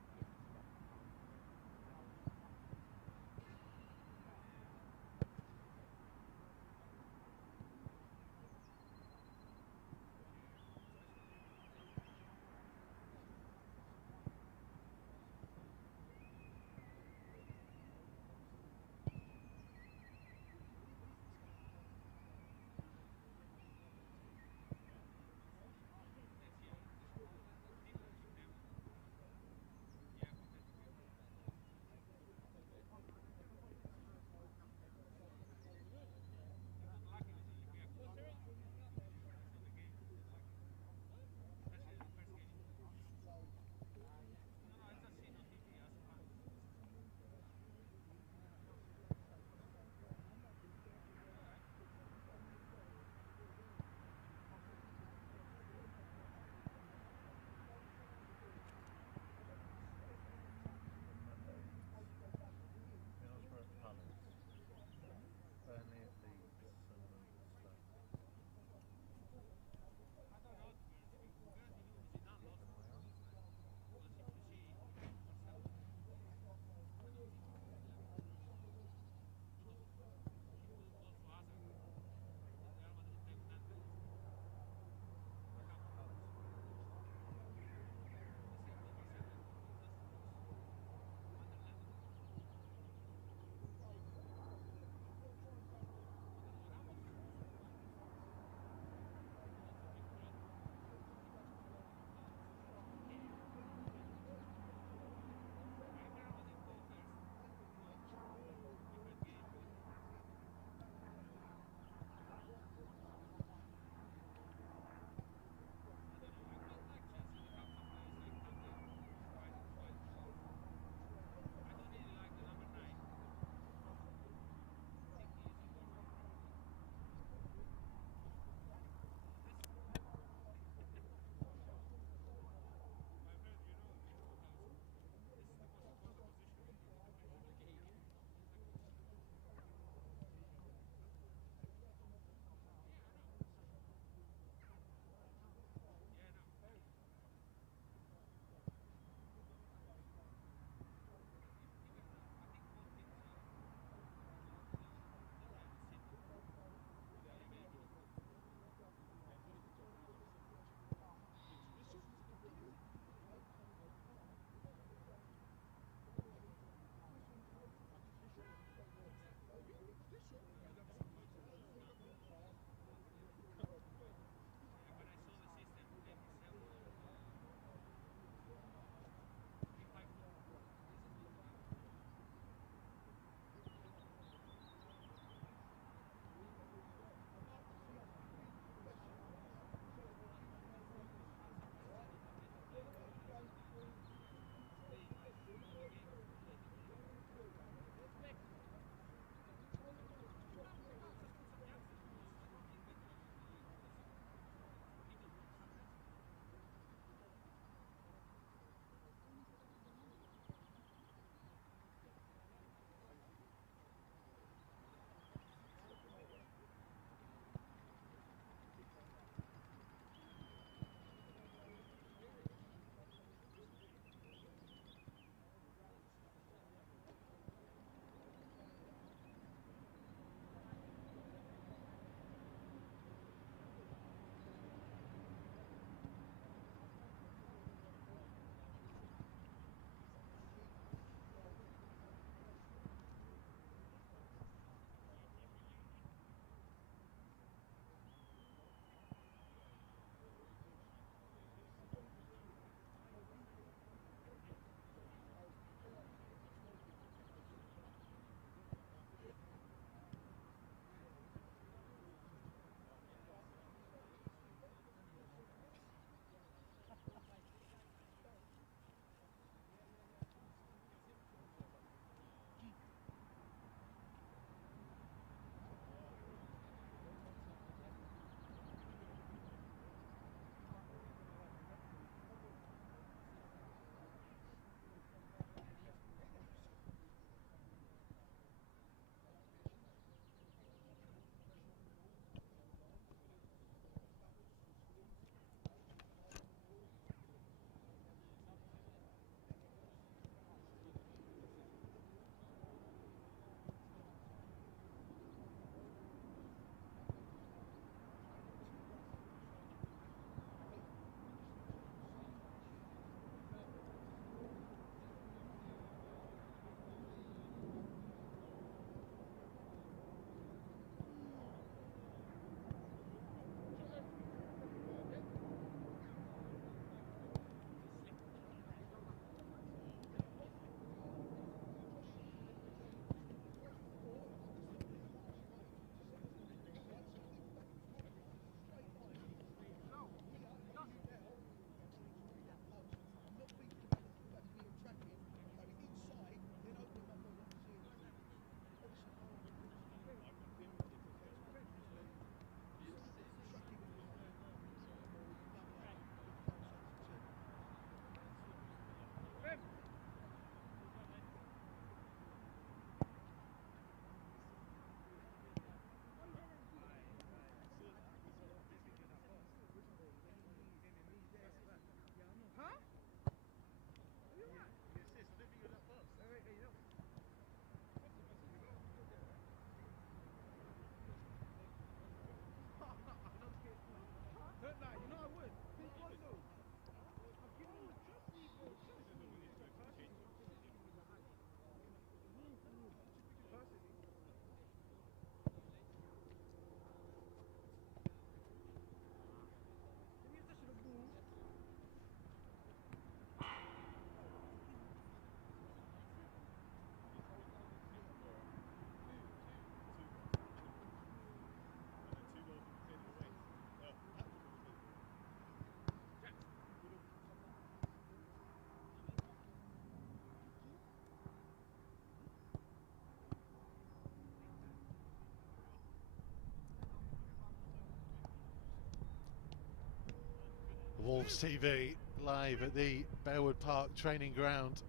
Wolves TV live at the Bearwood Park training ground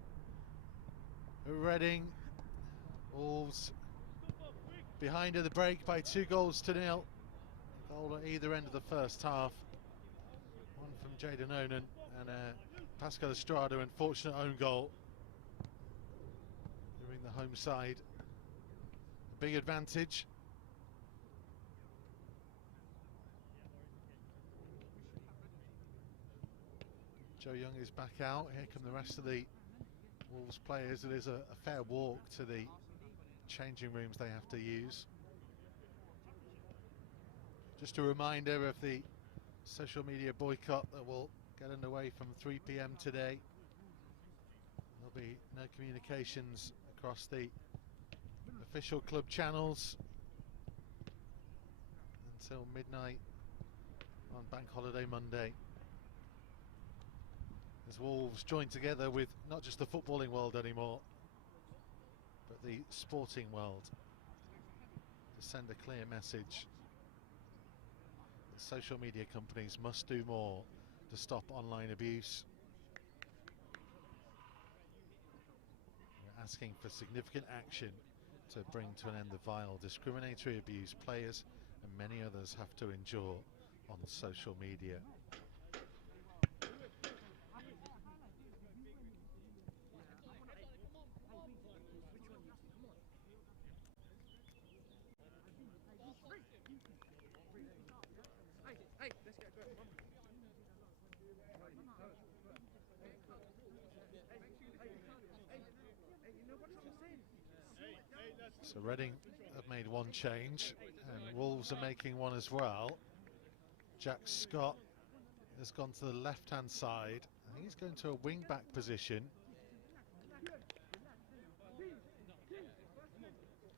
at Reading. Wolves behind at the break by 2-0. Goal at either end of the first half. One from Jaden Onan and Pascal Estrada, unfortunate own goal, giving the home side a big advantage. Joe Young is back out. Here come the rest of the Wolves players. It is a fair walk to the changing rooms they have to use. Just a reminder of the social media boycott that will get underway from 3 p.m. today. There'll be no communications across the official club channels until midnight on Bank Holiday Monday, as Wolves join together with not just the footballing world anymore, but the sporting world, to send a clear message that social media companies must do more to stop online abuse. We're asking for significant action to bring to an end the vile, discriminatory abuse players and many others have to endure on social media. So Reading have made one change and Wolves are making one as well. Jack Scott has gone to the left-hand side. I think he's going to a wing-back position.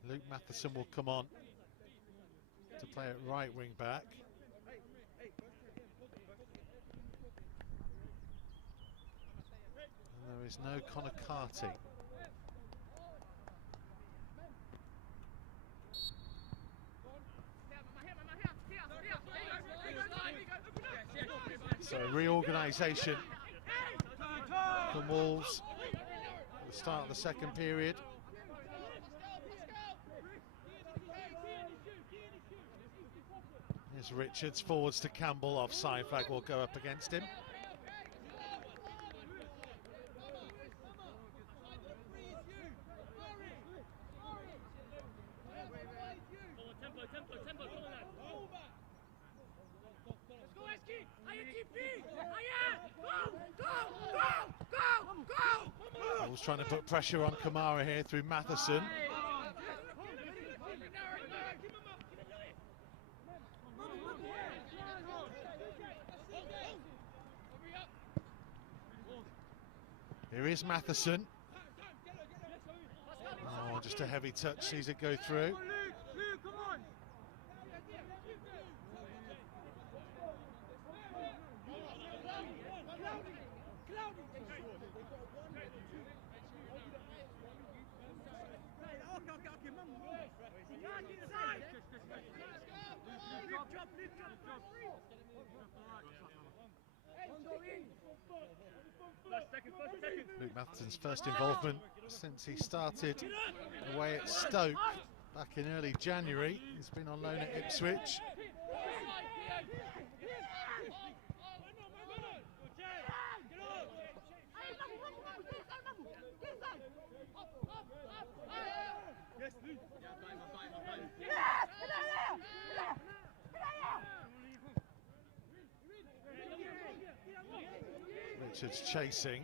Luke Matheson will come on to play at right wing-back. And there is no Connor Carty. So reorganisation from Wolves at the start of the second period. Here's Richards, forwards to Campbell, offside flag will go up against him. Wolves trying to put pressure on Kamara here through Matheson. Here is Matheson. Oh, just a heavy touch, sees it go through. Luke Matheson's first involvement since he started away at Stoke back in early January. He's been on loan at Ipswich. Richards chasing,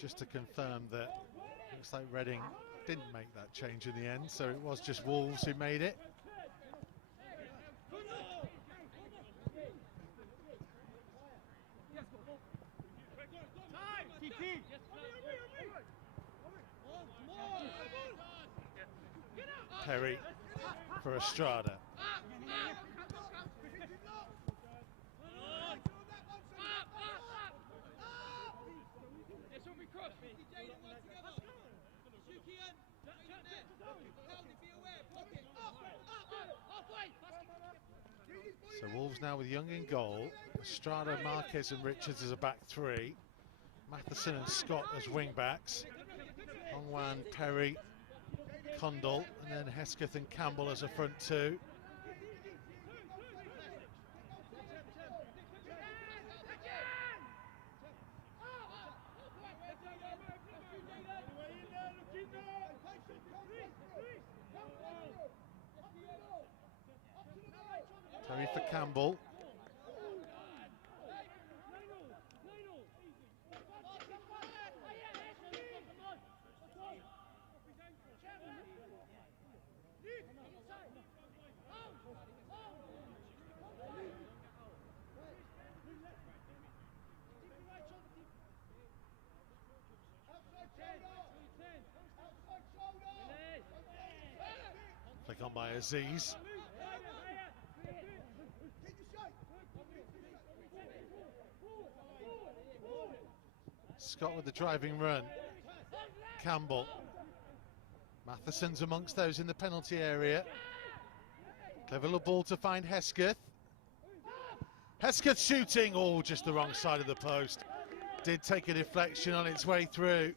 just to confirm that looks like Reading didn't make that change in the end, so it was just Wolves who made it. Perry for Estrada. So So Wolves now with Young in goal, Estrada, Marquez and Richards as a back three, Matheson and Scott as wing backs, Hongwan, Perry, Condal, and then Hesketh and Campbell as a front two. Perry for Campbell. Flick on by Aziz. Scott with the driving run. Campbell. Matheson's amongst those in the penalty area. Clever little ball to find Hesketh. Hesketh shooting, oh, just the wrong side of the post. Did take a deflection on its way through.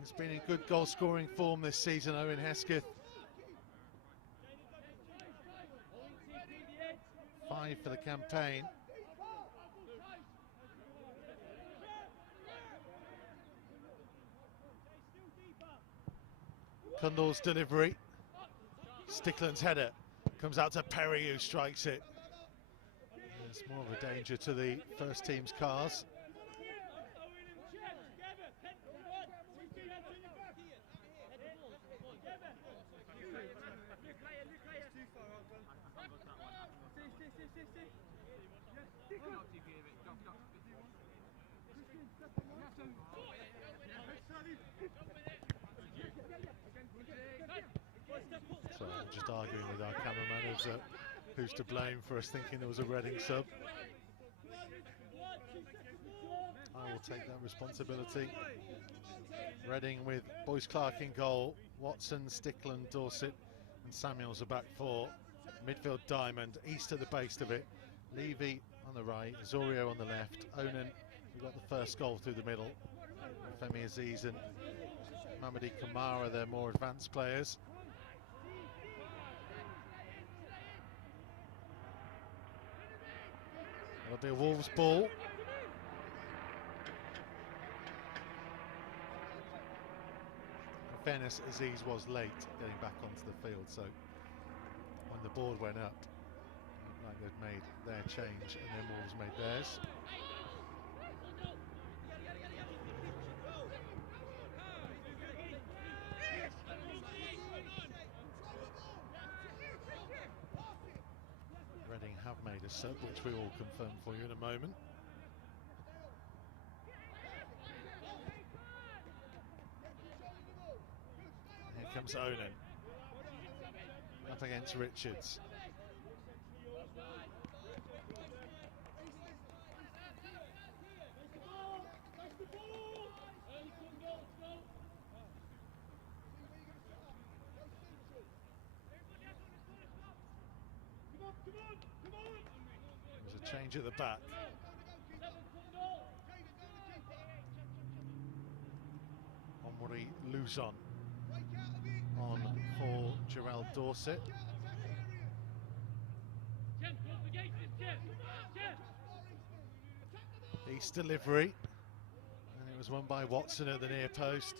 He's been in good goal scoring form this season, Owen Hesketh. 5 for the campaign. Condal's delivery. Stickland's header comes out to Perry, who strikes it. It's more of a danger to the first team's cars. So I'm just arguing with our cameraman as who's to blame for us thinking there was a Reading sub. I will take that responsibility. Reading with Boyce Clark in goal, Watson, Stickland, Dorset and Samuels are back four. Midfield diamond, East at the base of it. Levy on the right, Zorio on the left. Onan, who got the first goal through the middle. Femi Aziz and Mamadi Kamara, they're more advanced players. It'll be a Wolves ball. In fairness, Aziz was late getting back onto the field, so when the board went up, like they'd made their change and then Wolves made theirs. Reading have made a sub, which we will confirm for you in a moment. Here comes Onan up against Richards. There's a change at the back. Omri Luzon on for Jarrell Dorset. East delivery, and it was won by Watson at the near post.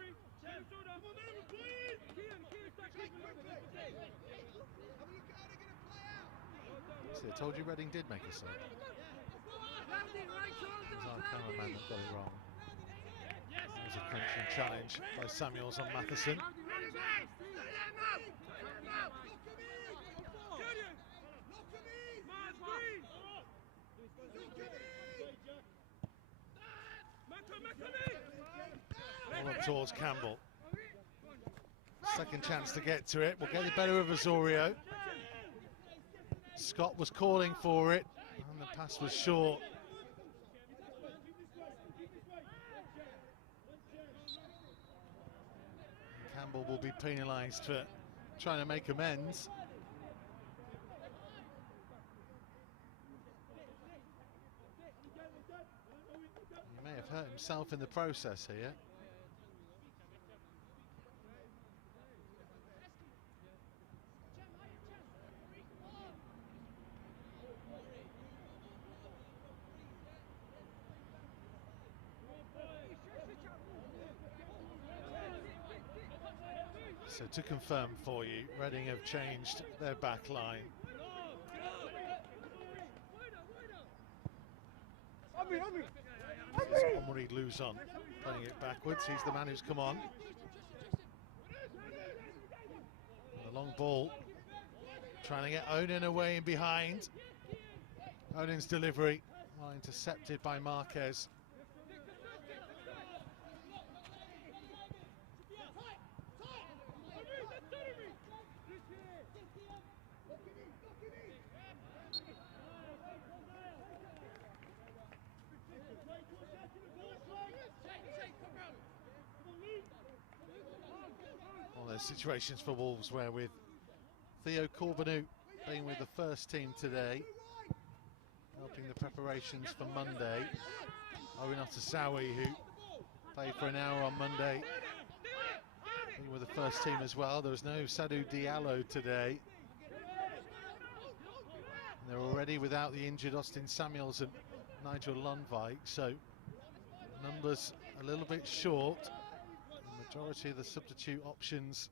See, I told you Reading did make a sub. It was our cameraman that got it wrong. It was a crunching challenge by Samuels on Matheson. All up towards Campbell. Second chance to get to it. We'll get the better of Azorio. Scott was calling for it, and the pass was short. Campbell will be penalised for trying to make amends. have hurt himself in the process here. So to confirm for you, Reading have changed their back line. Omri Luzon playing it backwards. He's the man who's come on. And the long ball, trying to get Onan away in behind. Onan's delivery, well intercepted by Marquez. Situations for Wolves where with Theo Corbeanu being with the first team today, helping the preparations for Monday. Owen Otasawi, who played for an hour on Monday, being with the first team as well. There was no Sadou Diallo today. And they're already without the injured Austin Samuels and Nigel Lundvik, so numbers a little bit short. Majority of the substitute options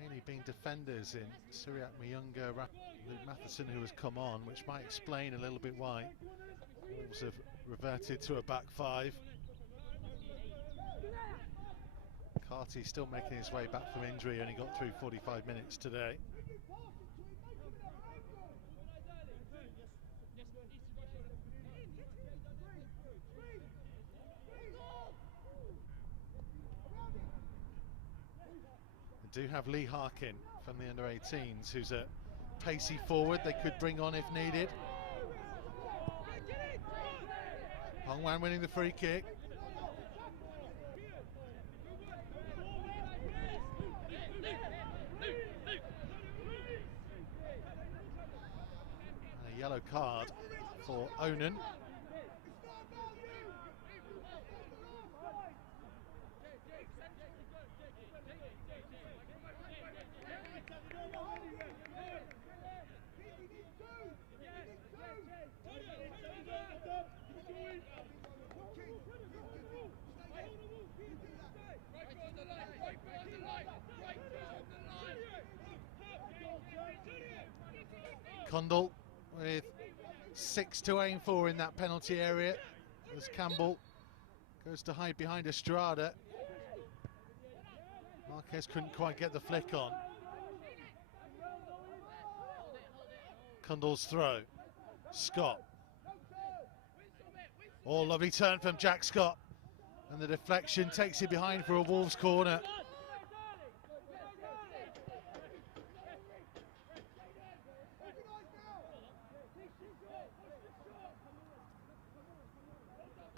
mainly being defenders in Syriac Muyunga, Luke Matheson, who has come on, which might explain a little bit why Wolves have reverted to a back five. Carty still making his way back from injury, only got through 45 minutes today. Do have Lee Harkin from the under-18s, who's a pacey forward they could bring on if needed. Hong Wan winning the free kick. And a yellow card for Onan. Condell with 6 to aim for in that penalty area as Campbell goes to hide behind Estrada. Marquez couldn't quite get the flick on. Condell's throw. Scott. Oh, lovely turn from Jack Scott. And the deflection takes it behind for a Wolves corner.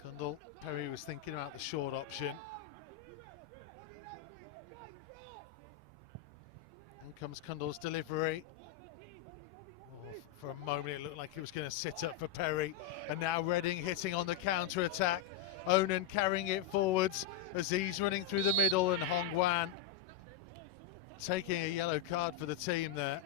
Condell, Perry was thinking about the short option. In comes Condell's delivery. Oh, for a moment it looked like it was going to sit up for Perry. And now Reading hitting on the counter-attack. Onan carrying it forwards as he's running through the middle, and Hong Wan taking a yellow card for the team there.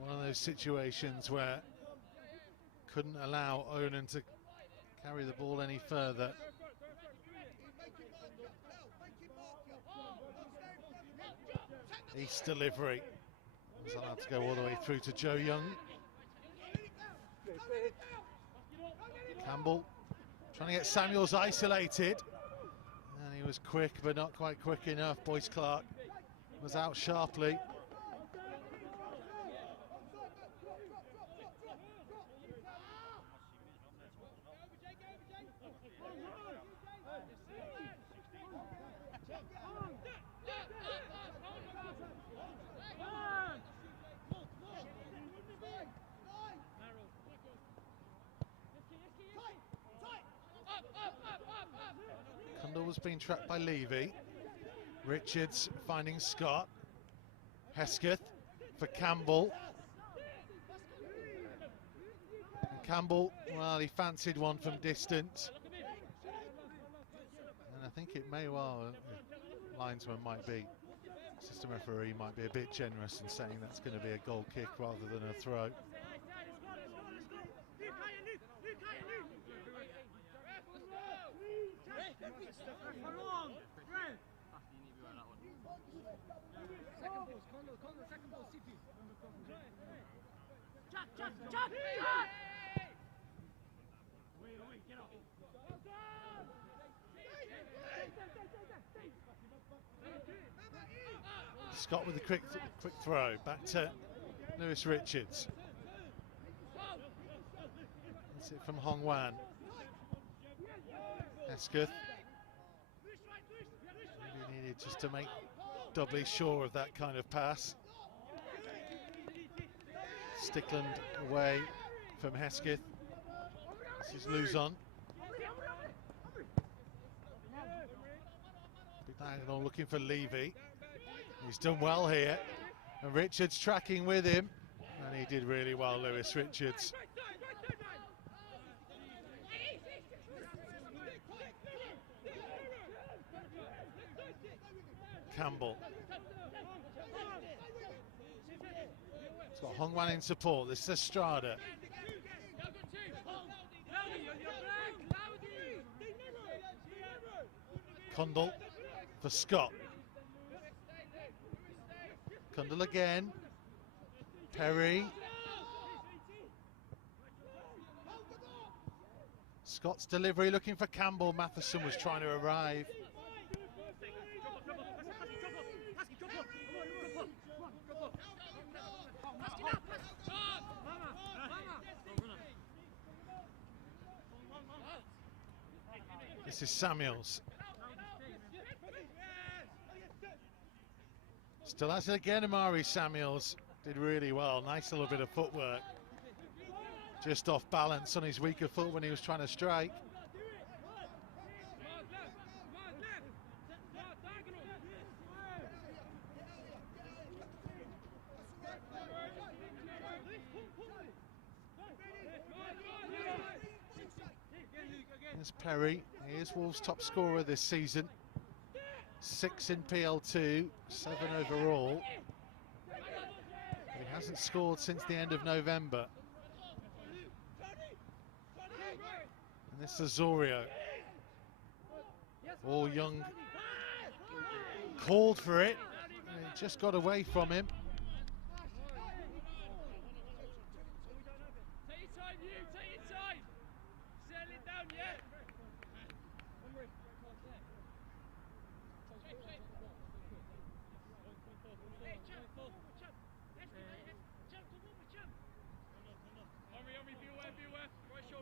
One of those situations where couldn't allow Onan to carry the ball any further. East delivery was allowed to go all the way through to Joe Young. Campbell trying to get Samuels isolated, and he was quick but not quite quick enough. Boyce Clark was out sharply. was being tracked by Levy. Richards finding Scott. Hesketh for Campbell. And Campbell, well, he fancied one from distance. And I think it may well, linesman might be, assistant referee might be a bit generous in saying that's going to be a goal kick rather than a throw. Scott with a quick throw back to Lewis Richards. That's it from Hong Wan. Hesketh. Maybe needed just to make doubly sure of that kind of pass. Stickland away from Hesketh. This is Luzon. Big diagonal looking for Levy. He's done well here. And Richards tracking with him. And he did really well, Lewis Richards. Campbell. It's got Hong Wan in support. This is Estrada. Condell for Scott. Condell again. Perry. Scott's delivery looking for Campbell. Matheson was trying to arrive. This is Samuels. Still has it again, Amari Samuels. Did really well. Nice little bit of footwork. Just off balance on his weaker foot when he was trying to strike. There's Perry. He is Wolves' top scorer this season. 6 in PL2, 7 overall. But he hasn't scored since the end of November. And this is Zorio. All Young called for it, and it just got away from him.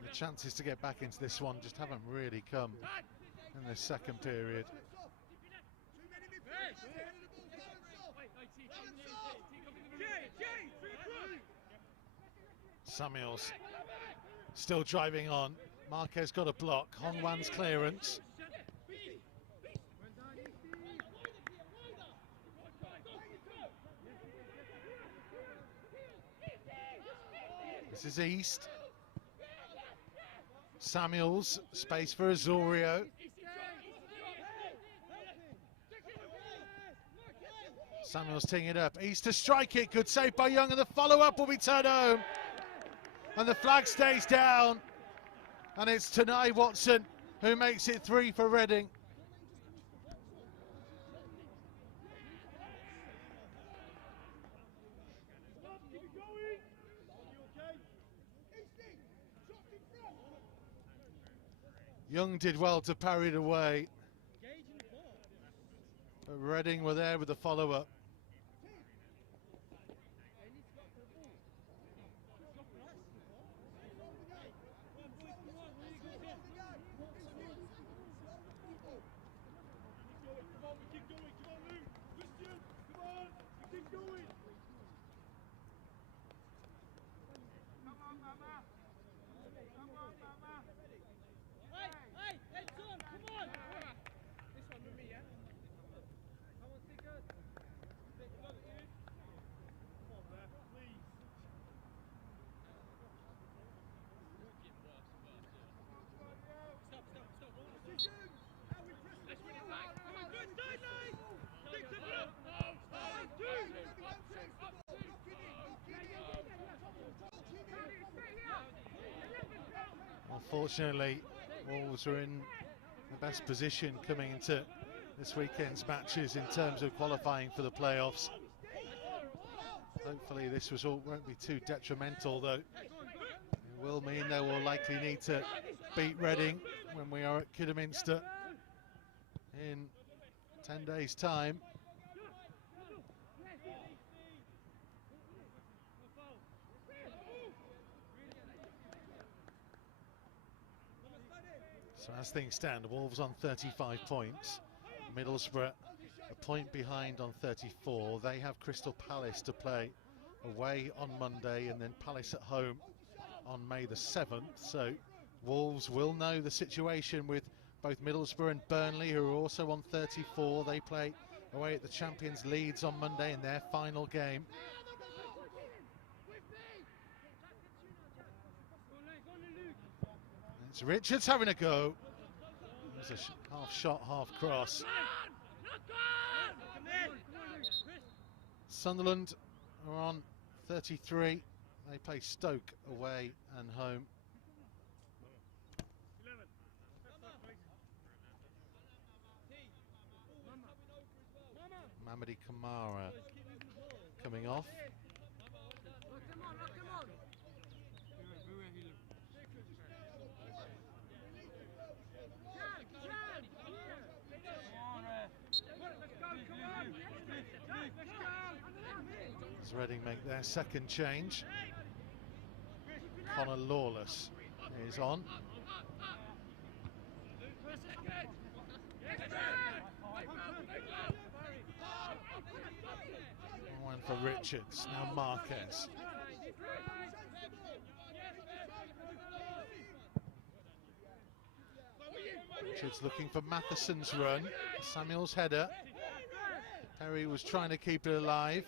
The chances to get back into this one just haven't really come in the second period. Samuels still driving on. Marquez got a block. Hong Wan's clearance. This is East. Samuels, space for Azorio. Samuels teeing it up. East to strike it. Good save by Young, and the follow-up will be turned home. And the flag stays down. And it's Tanai Watson who makes it 3 for Reading. Young did well to parry it away, but Reading were there with the follow-up. Unfortunately, Wolves are in the best position coming into this weekend's matches in terms of qualifying for the playoffs. Hopefully this result won't be too detrimental, though. It will mean they will likely need to beat Reading when we are at Kidderminster in 10 days' time. So as things stand, Wolves on 35 points, Middlesbrough a point behind on 34. They have Crystal Palace to play away on Monday, and then Palace at home on May the 7th. So Wolves will know the situation with both Middlesbrough and Burnley, who are also on 34. They play away at the champions Leeds on Monday in their final game. It's Richards having a go. It was a half shot, half cross. Sunderland are on 33. They play Stoke away and home. Mamadi Kamara coming off. As Reading make their second change, Connor Lawless is on. One for Richards, now Marquez. Richards looking for Matheson's run. Samuel's header. Perry was trying to keep it alive.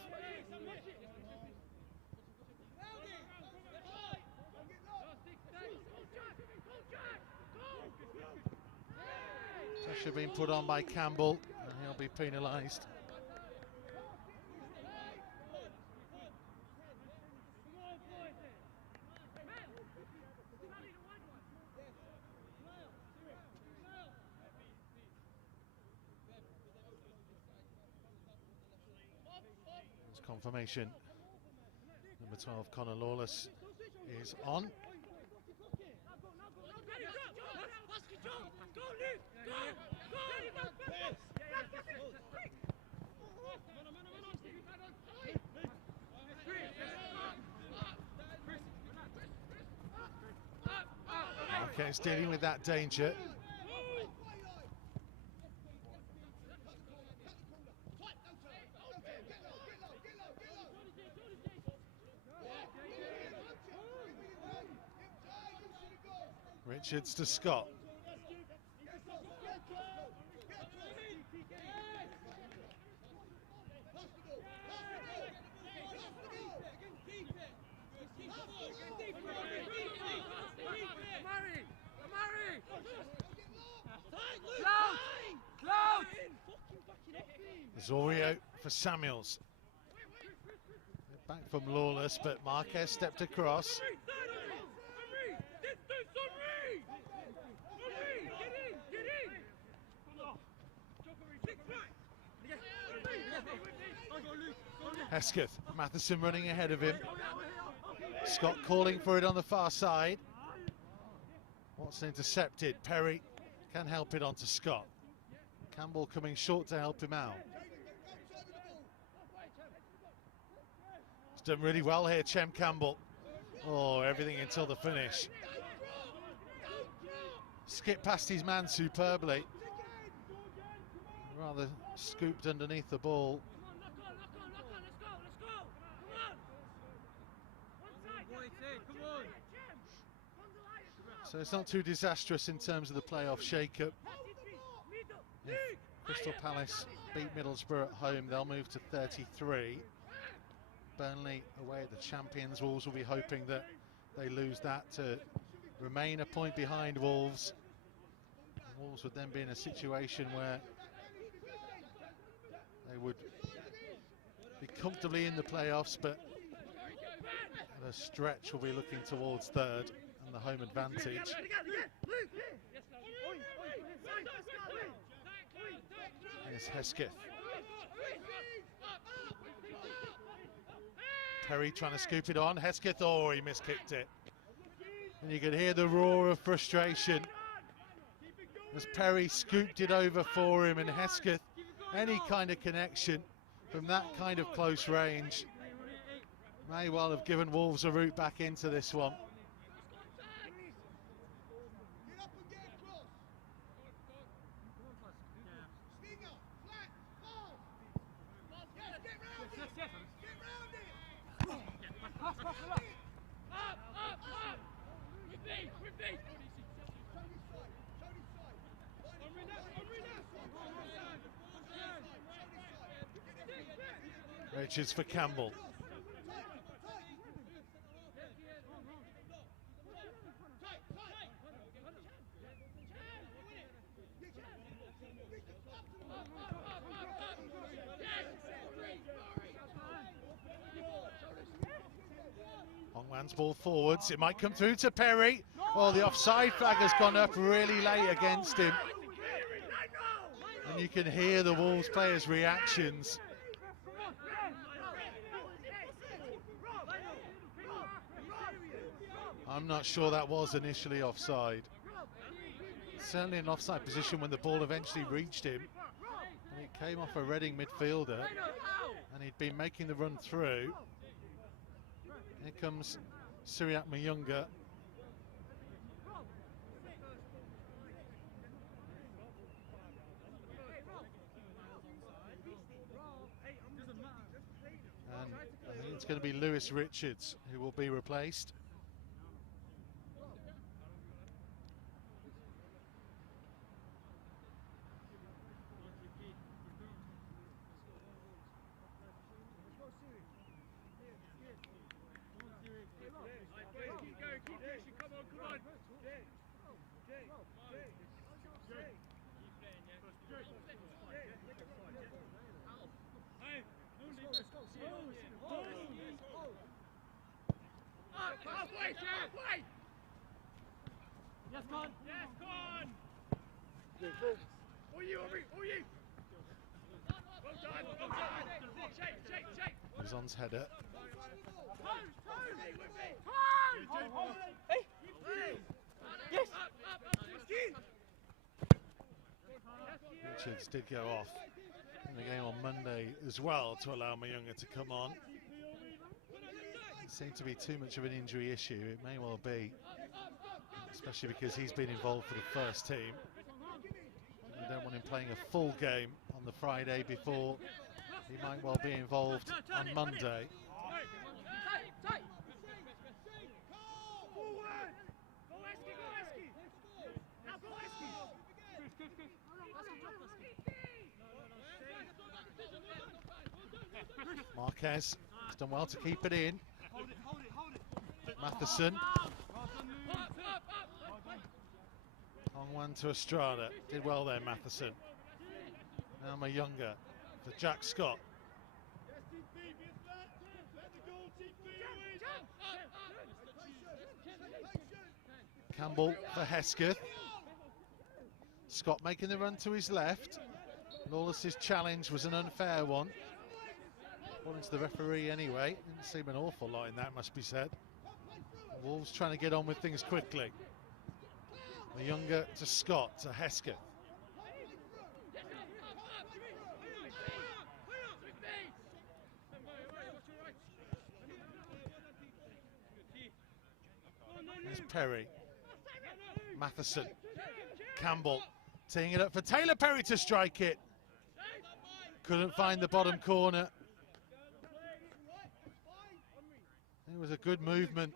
Pressure being put on by Campbell, and he'll be penalised. There's confirmation. Number 12, Connor Lawless, is on. Marquez dealing with that danger. Richards to Scott. Zorio for Samuels. Back from Lawless, but Marquez stepped across. Hesketh, Matheson running ahead of him. Scott calling for it on the far side. Watson intercepted. Perry can help it onto Scott. Campbell coming short to help him out. He's done really well here, Chem Campbell. Oh, everything until the finish. Skipped past his man superbly. Rather scooped underneath the ball. So it's not too disastrous in terms of the playoff shake-up. If Crystal Palace beat Middlesbrough at home, they'll move to 33. Burnley away at the champions. Wolves will be hoping that they lose that to remain a point behind Wolves. Wolves would then be in a situation where they would be comfortably in the playoffs, but at a stretch will be looking towards third. and the home advantage. Here's Hesketh. Perry trying to scoop it on. Hesketh, oh, he miskicked it. And you could hear the roar of frustration as Perry scooped it over for him, and Hesketh, any kind of connection from that kind of close range may well have given Wolves a route back into this one. Richards for Campbell. Hongwan's ball forwards, it might come through to Perry. Well, the offside flag has gone up really late against him. And you can hear the Wolves players' reactions. I'm not sure that was initially offside. Certainly an offside position when the ball eventually reached him. And it came off a Reading midfielder, and he'd been making the run through. Here comes Syriac Mayunga. And I think it's going to be Lewis Richards who will be replaced. Zon's header. Richards did go off in the game on Monday as well to allow Mayunga to come on. It seemed to be too much of an injury issue. It may well be, especially because he's been involved for the first team. We don't want him playing a full game on the Friday before he might well be involved on Monday. Marquez has done well to keep it in. Matheson. Hongwan to Estrada. Did well there, Matheson. Now Mayunga for Jack Scott. Campbell for Hesketh. Scott making the run to his left. Lawless's challenge was an unfair one. According to the referee anyway. Didn't seem an awful lot in that, must be said. Wolves trying to get on with things quickly. Mayunga to Scott to Hesketh. There's Perry. Matheson. Campbell teeing it up for Taylor Perry to strike it. Couldn't find the bottom corner. It was a good movement,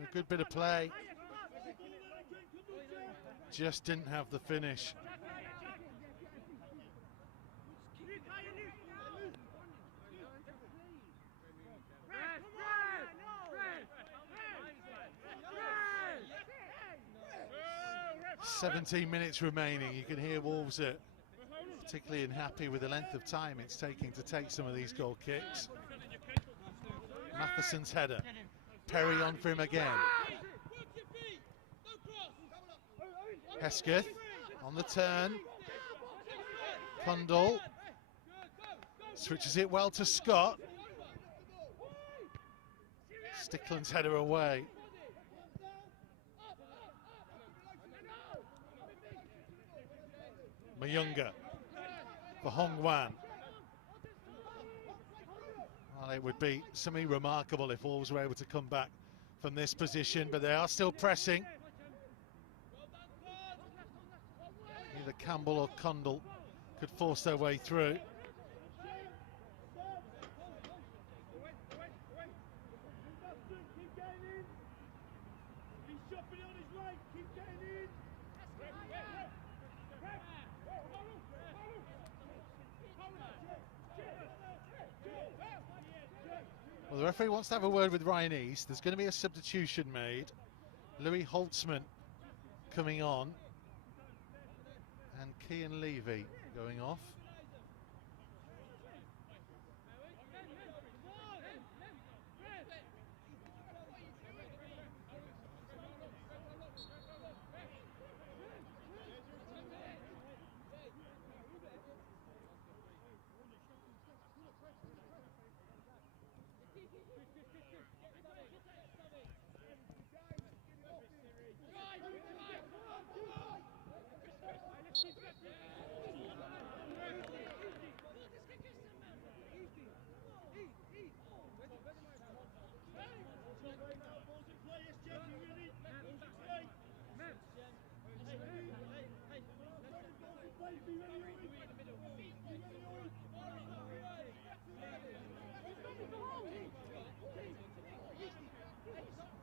a good bit of play. Just didn't have the finish. "17 minutes remaining." You can hear Wolves are particularly unhappy with the length of time it's taking to take some of these goal kicks. Matheson's header. Perry on for him again. Hesketh on the turn. Cundall switches it well to Scott. Stickland's header away. Mayunga for Hongwan. Well, it would be something remarkable if Wolves were able to come back from this position, but they are still pressing. Either Campbell or Cundall could force their way through. Well, the referee wants to have a word with Ryan East. There's going to be a substitution made. Louis Holtzman coming on. And Cian Levy going off.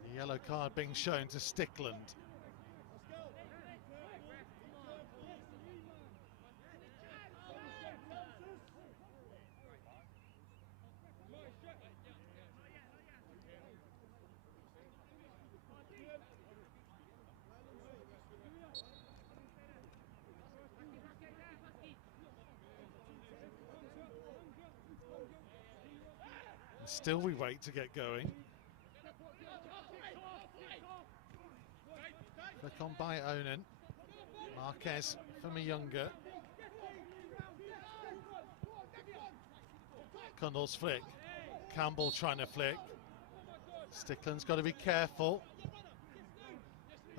The yellow card being shown to Stickland. Still we wait to get going. Flick on by Onan. Marquez for Mayunga. Cundall's flick. Campbell trying to flick. Stickland's got to be careful.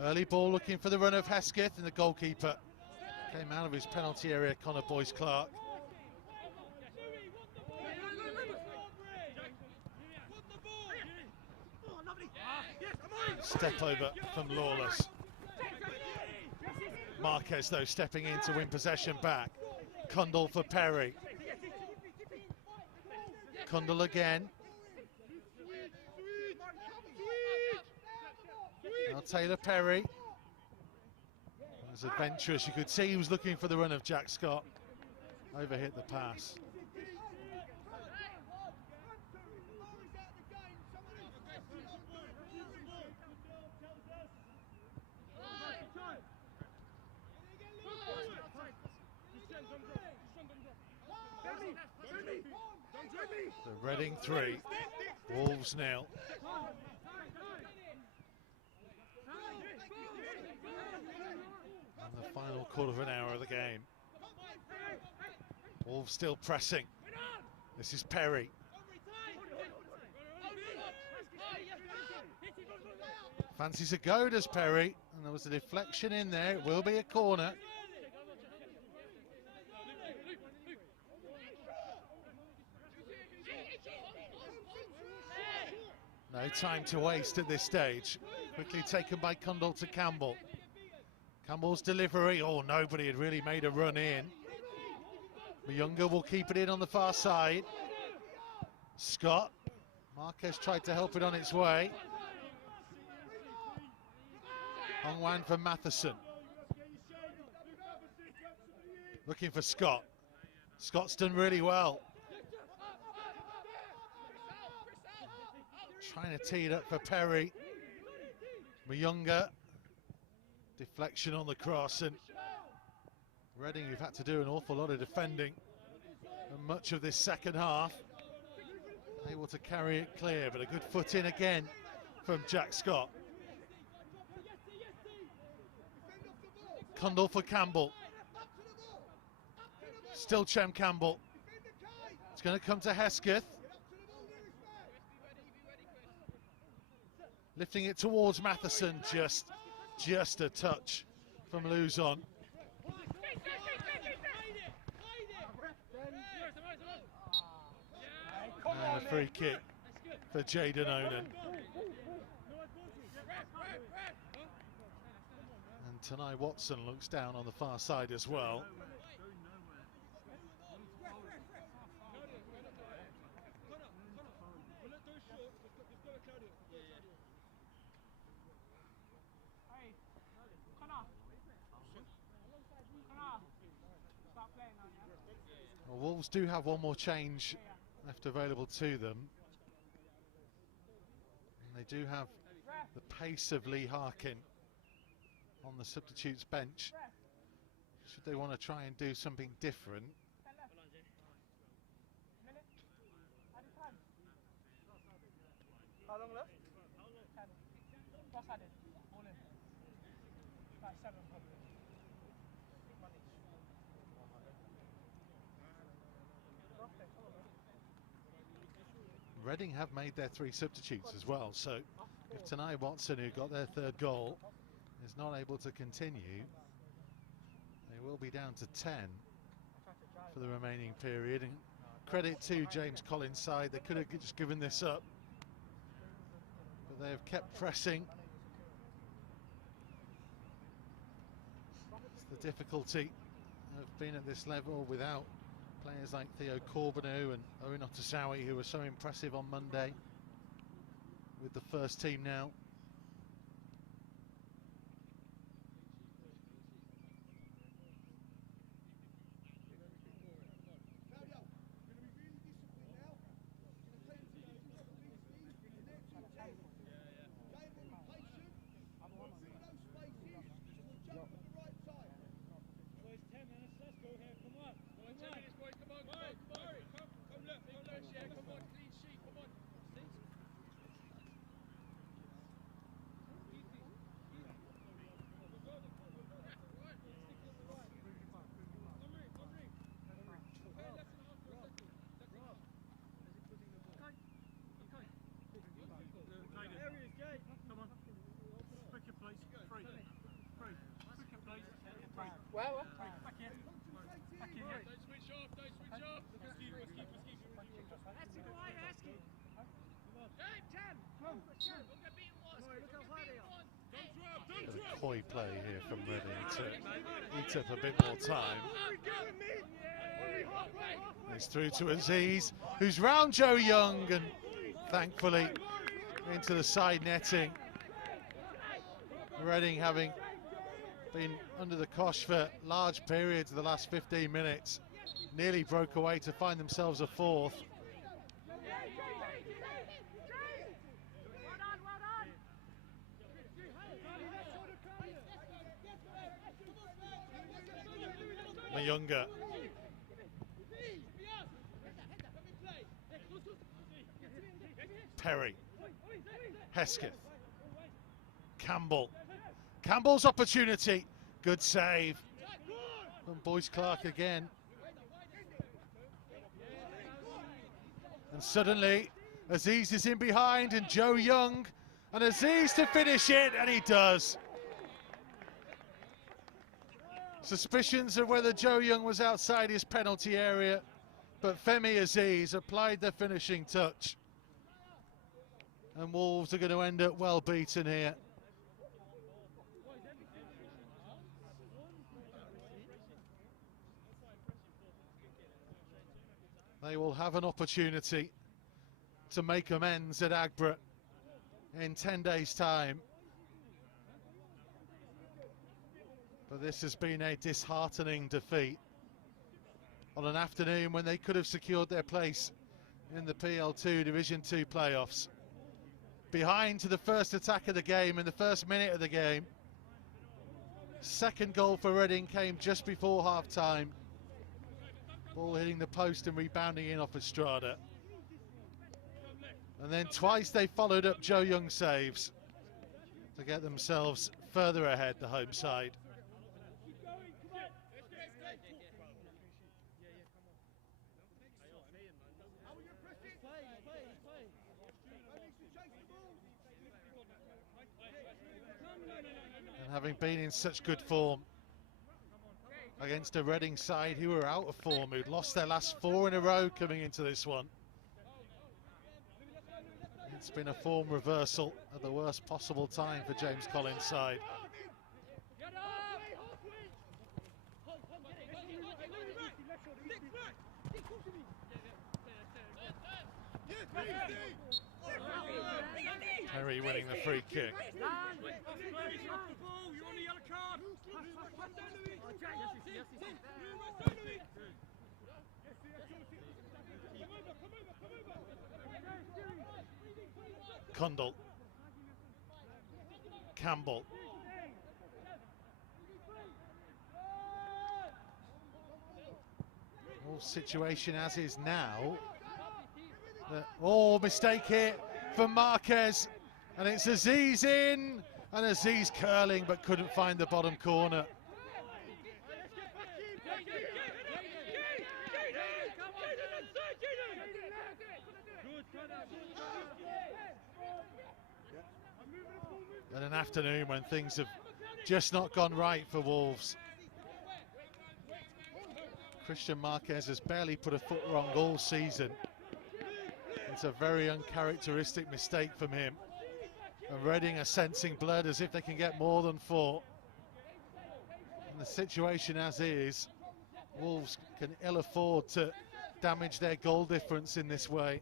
Early ball looking for the run of Hesketh, and the goalkeeper came out of his penalty area, Connor Boyce-Clark. Step over from Lawless. Marquez though stepping in to win possession back. Cundall for Perry. Cundall again. Now Taylor Perry. As adventurous, you could see he was looking for the run of Jack Scott. Overhit the pass. The Reading 3, Wolves 0. And the final quarter of an hour of the game. Wolves still pressing. This is Perry. Fancies a go, does Perry? And there was a deflection in there. It will be a corner. No time to waste at this stage. Quickly taken by Cundall to Campbell. Campbell's delivery. Oh, nobody had really made a run in. Mayunga will keep it in on the far side. Scott. Marquez tried to help it on its way. Hongwan for Matheson. Looking for Scott. Scott's done really well. Trying to tee it up for Perry. Mayunga. Deflection on the cross, and Reading, who've had to do an awful lot of defending and much of this second half, able to carry it clear, but a good foot in again from Jack Scott. Cundall for Campbell. Still Chem Campbell. It's going to come to Hesketh. Lifting it towards Matheson, just a touch from Luzon. And a free kick for Jaden Onan. And Tanai Watson looks down on the far side as well. Well, Wolves do have one more change left available to them. And they do have the pace of Lee Harkin on the substitutes bench. Should they want to try and do something different? How long left? 10. What's added? All in. Like 7 probably. Reading have made their 3 substitutes as well, so if Tanai Watson, who got their 3rd goal, is not able to continue, they will be down to 10 for the remaining period. And credit to James Collins' side, they could have just given this up, but they have kept pressing. It's the difficulty of being at this level without players like Theo Corbeanu and Owen Otasawi, who were so impressive on Monday with the first team now. Well, Coy play here from Reading to eat up a bit more time. It's through to Aziz, who's round Joe Young, and thankfully into the side netting. Reading, having been under the cosh for large periods of the last 15 minutes, nearly broke away to find themselves a 4th. Mayunga. Perry. Hesketh. Campbell. Campbell's opportunity. Good save from Boyce Clark again. And suddenly Aziz is in behind, and Joe Young, and Aziz to finish it, and he does. Suspicions of whether Joe Young was outside his penalty area, but Femi Aziz applied the finishing touch. And Wolves are going to end up well beaten here. They will have an opportunity to make amends at Agbra in 10 days' time. But this has been a disheartening defeat on an afternoon when they could have secured their place in the PL2 Division 2 playoffs. Behind to the first attack of the game in the first minute of the game. Second goal for Reading came just before half-time. Ball hitting the post and rebounding in off Estrada. And then twice they followed up Joe Young saves to get themselves further ahead, the home side. having been in such good form against a Reading side who were out of form, who'd lost their last 4 in a row coming into this one. It's been a form reversal at the worst possible time for James Collins' side. Perry winning the free kick. Cundall. Campbell. All situation as is now. Oh, mistake here for Marquez. And it's Aziz in. And Aziz curling but couldn't find the bottom corner. And an afternoon when things have just not gone right for Wolves. Christian Marquez has barely put a foot wrong all season. It's a very uncharacteristic mistake from him. And Reading are sensing blood as if they can get more than 4. And the situation as is, Wolves can ill afford to damage their goal difference in this way.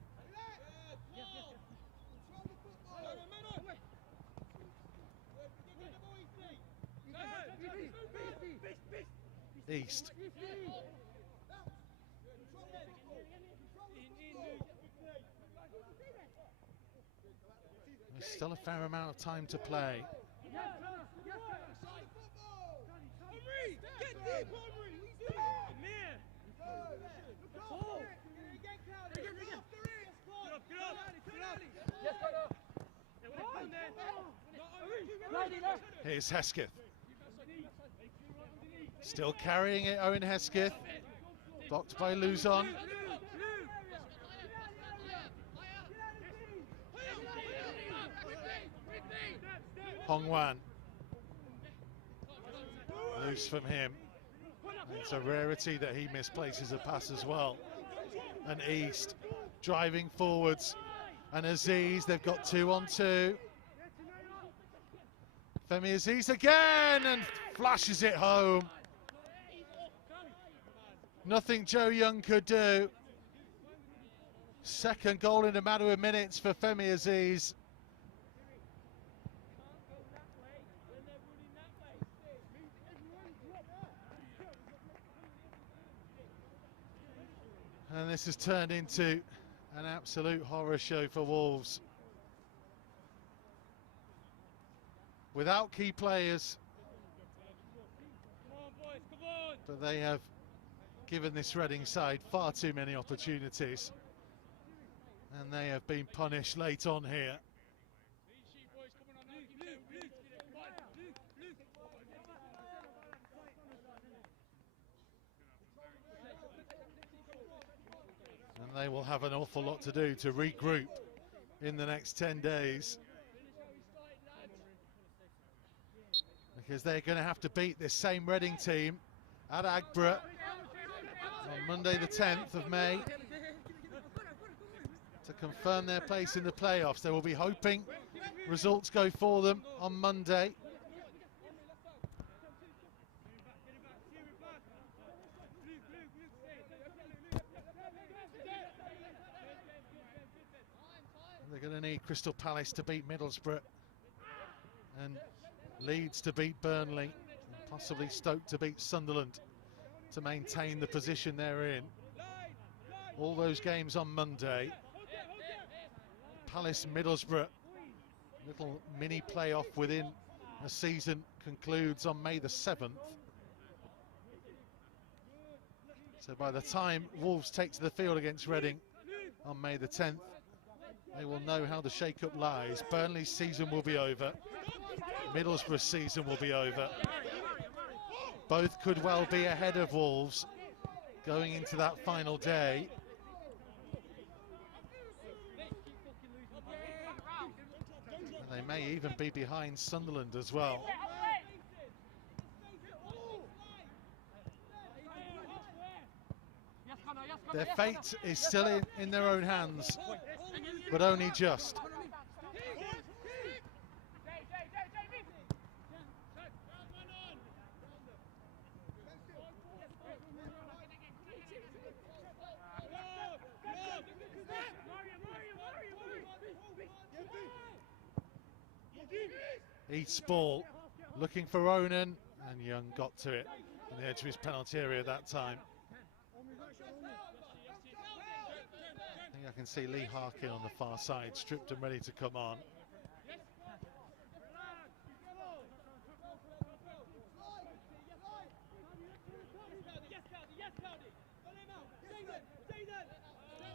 East. There's still a fair amount of time to play. Here's Hesketh. Still carrying it, Owen Hesketh. Blocked by Luzon. Hongwan. Loose from him. It's a rarity that he misplaces a pass as well. And East driving forwards. And Aziz, they've got 2-on-2. Femi Aziz again and flashes it home. Nothing Joe Young could do. Second goal in a matter of minutes for Femi Aziz. And this has turned into an absolute horror show for Wolves. Without key players. But they have given this Reading side far too many opportunities. And they have been punished late on here. And they will have an awful lot to do to regroup in the next 10 days. Because they're going to have to beat this same Reading team at Agborough on Monday the 10th of May to confirm their place in the playoffs. They will be hoping results go for them on Monday. They're going to need Crystal Palace to beat Middlesbrough and Leeds to beat Burnley, and possibly Stoke to beat Sunderland to maintain the position they're in. All those games on Monday. Palace Middlesbrough, little mini playoff within the season, concludes on May the 7th. So by the time Wolves take to the field against Reading on May the 10th, they will know how the shake-up lies. Burnley's season will be over. Middlesbrough's season will be over. Both could well be ahead of Wolves going into that final day. And they may even be behind Sunderland as well. Their fate is still in their own hands, but only just. East ball, looking for Onan, and Young got to it on the edge of his penalty area that time. I think I can see Lee Harkin on the far side, stripped and ready to come on.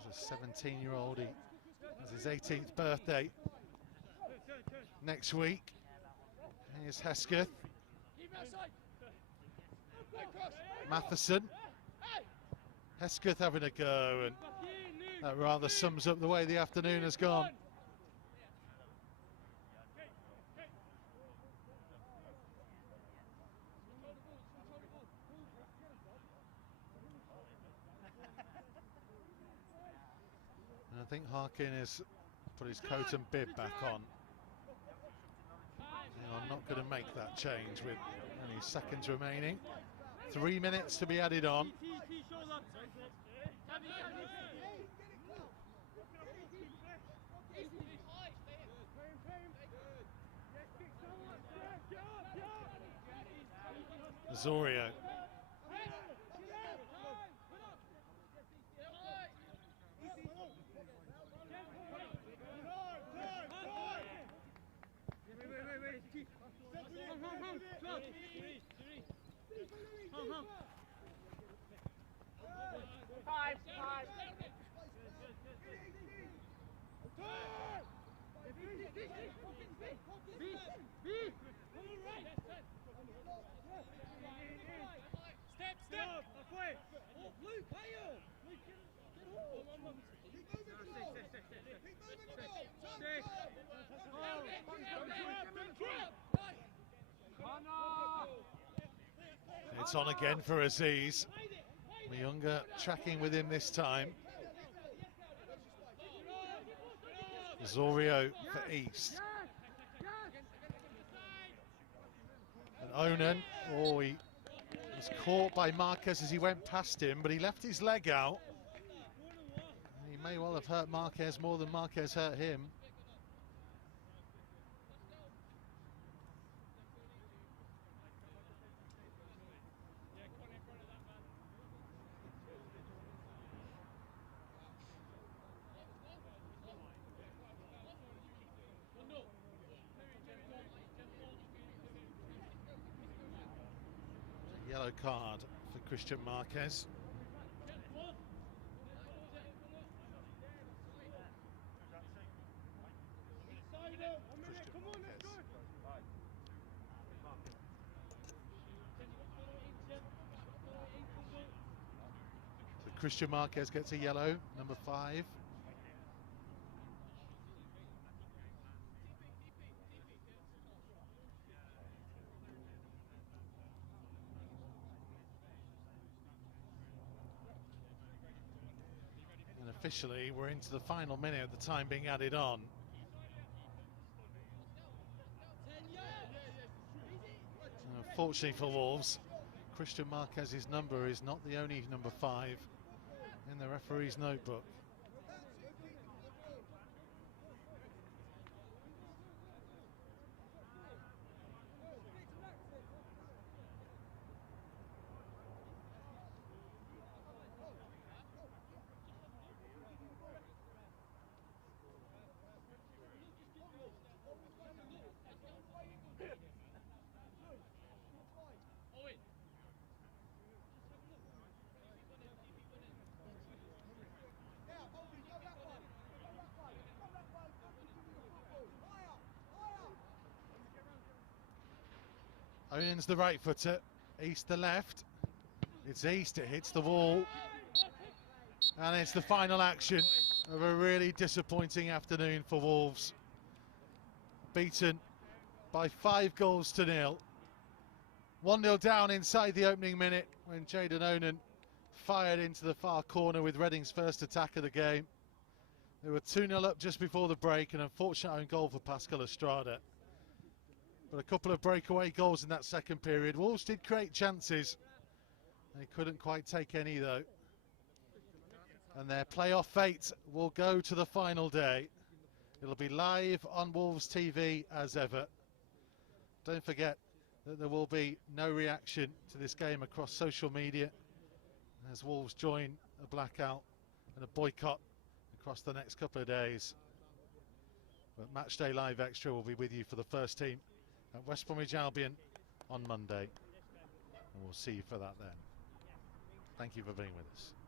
As a 17-year-old, he has his 18th birthday next week. Here's Hesketh. Matheson. Hesketh having a go, and that rather sums up the way the afternoon has gone. And I think Harkin has put his coat and bib back on. I'm not going to make that change with only seconds remaining. 3 minutes to be added on. Zorio. It's on again for Aziz. Mayunga tracking with him this time. Zorio for East. And Onan, oh, he was caught by Marquez as he went past him, but he left his leg out. He may well have hurt Marquez more than Marquez hurt him. Yellow card for Christian Marquez. So Christian Marquez gets a yellow, number 5. Officially, we're into the final minute of the time being added on. Unfortunately for Wolves, Christian Marquez's number is not the only number 5 in the referee's notebook. Onan's the right footer, East the left. It's East, it hits the wall. And it's the final action of a really disappointing afternoon for Wolves. Beaten by 5-0. 1-0 down inside the opening minute when Jayden Onan fired into the far corner with Reading's first attack of the game. They were 2-0 up just before the break, an unfortunate own goal for Pascal Estrada. But a couple of breakaway goals in that second period. Wolves did create chances. They couldn't quite take any though. And their playoff fate will go to the final day. It'll be live on Wolves TV as ever. Don't forget that there will be no reaction to this game across social media as Wolves join a blackout and a boycott across the next couple of days. But Matchday Live Extra will be with you for the first team at West Bromwich Albion on Monday. And we'll see you for that then. Thank you for being with us.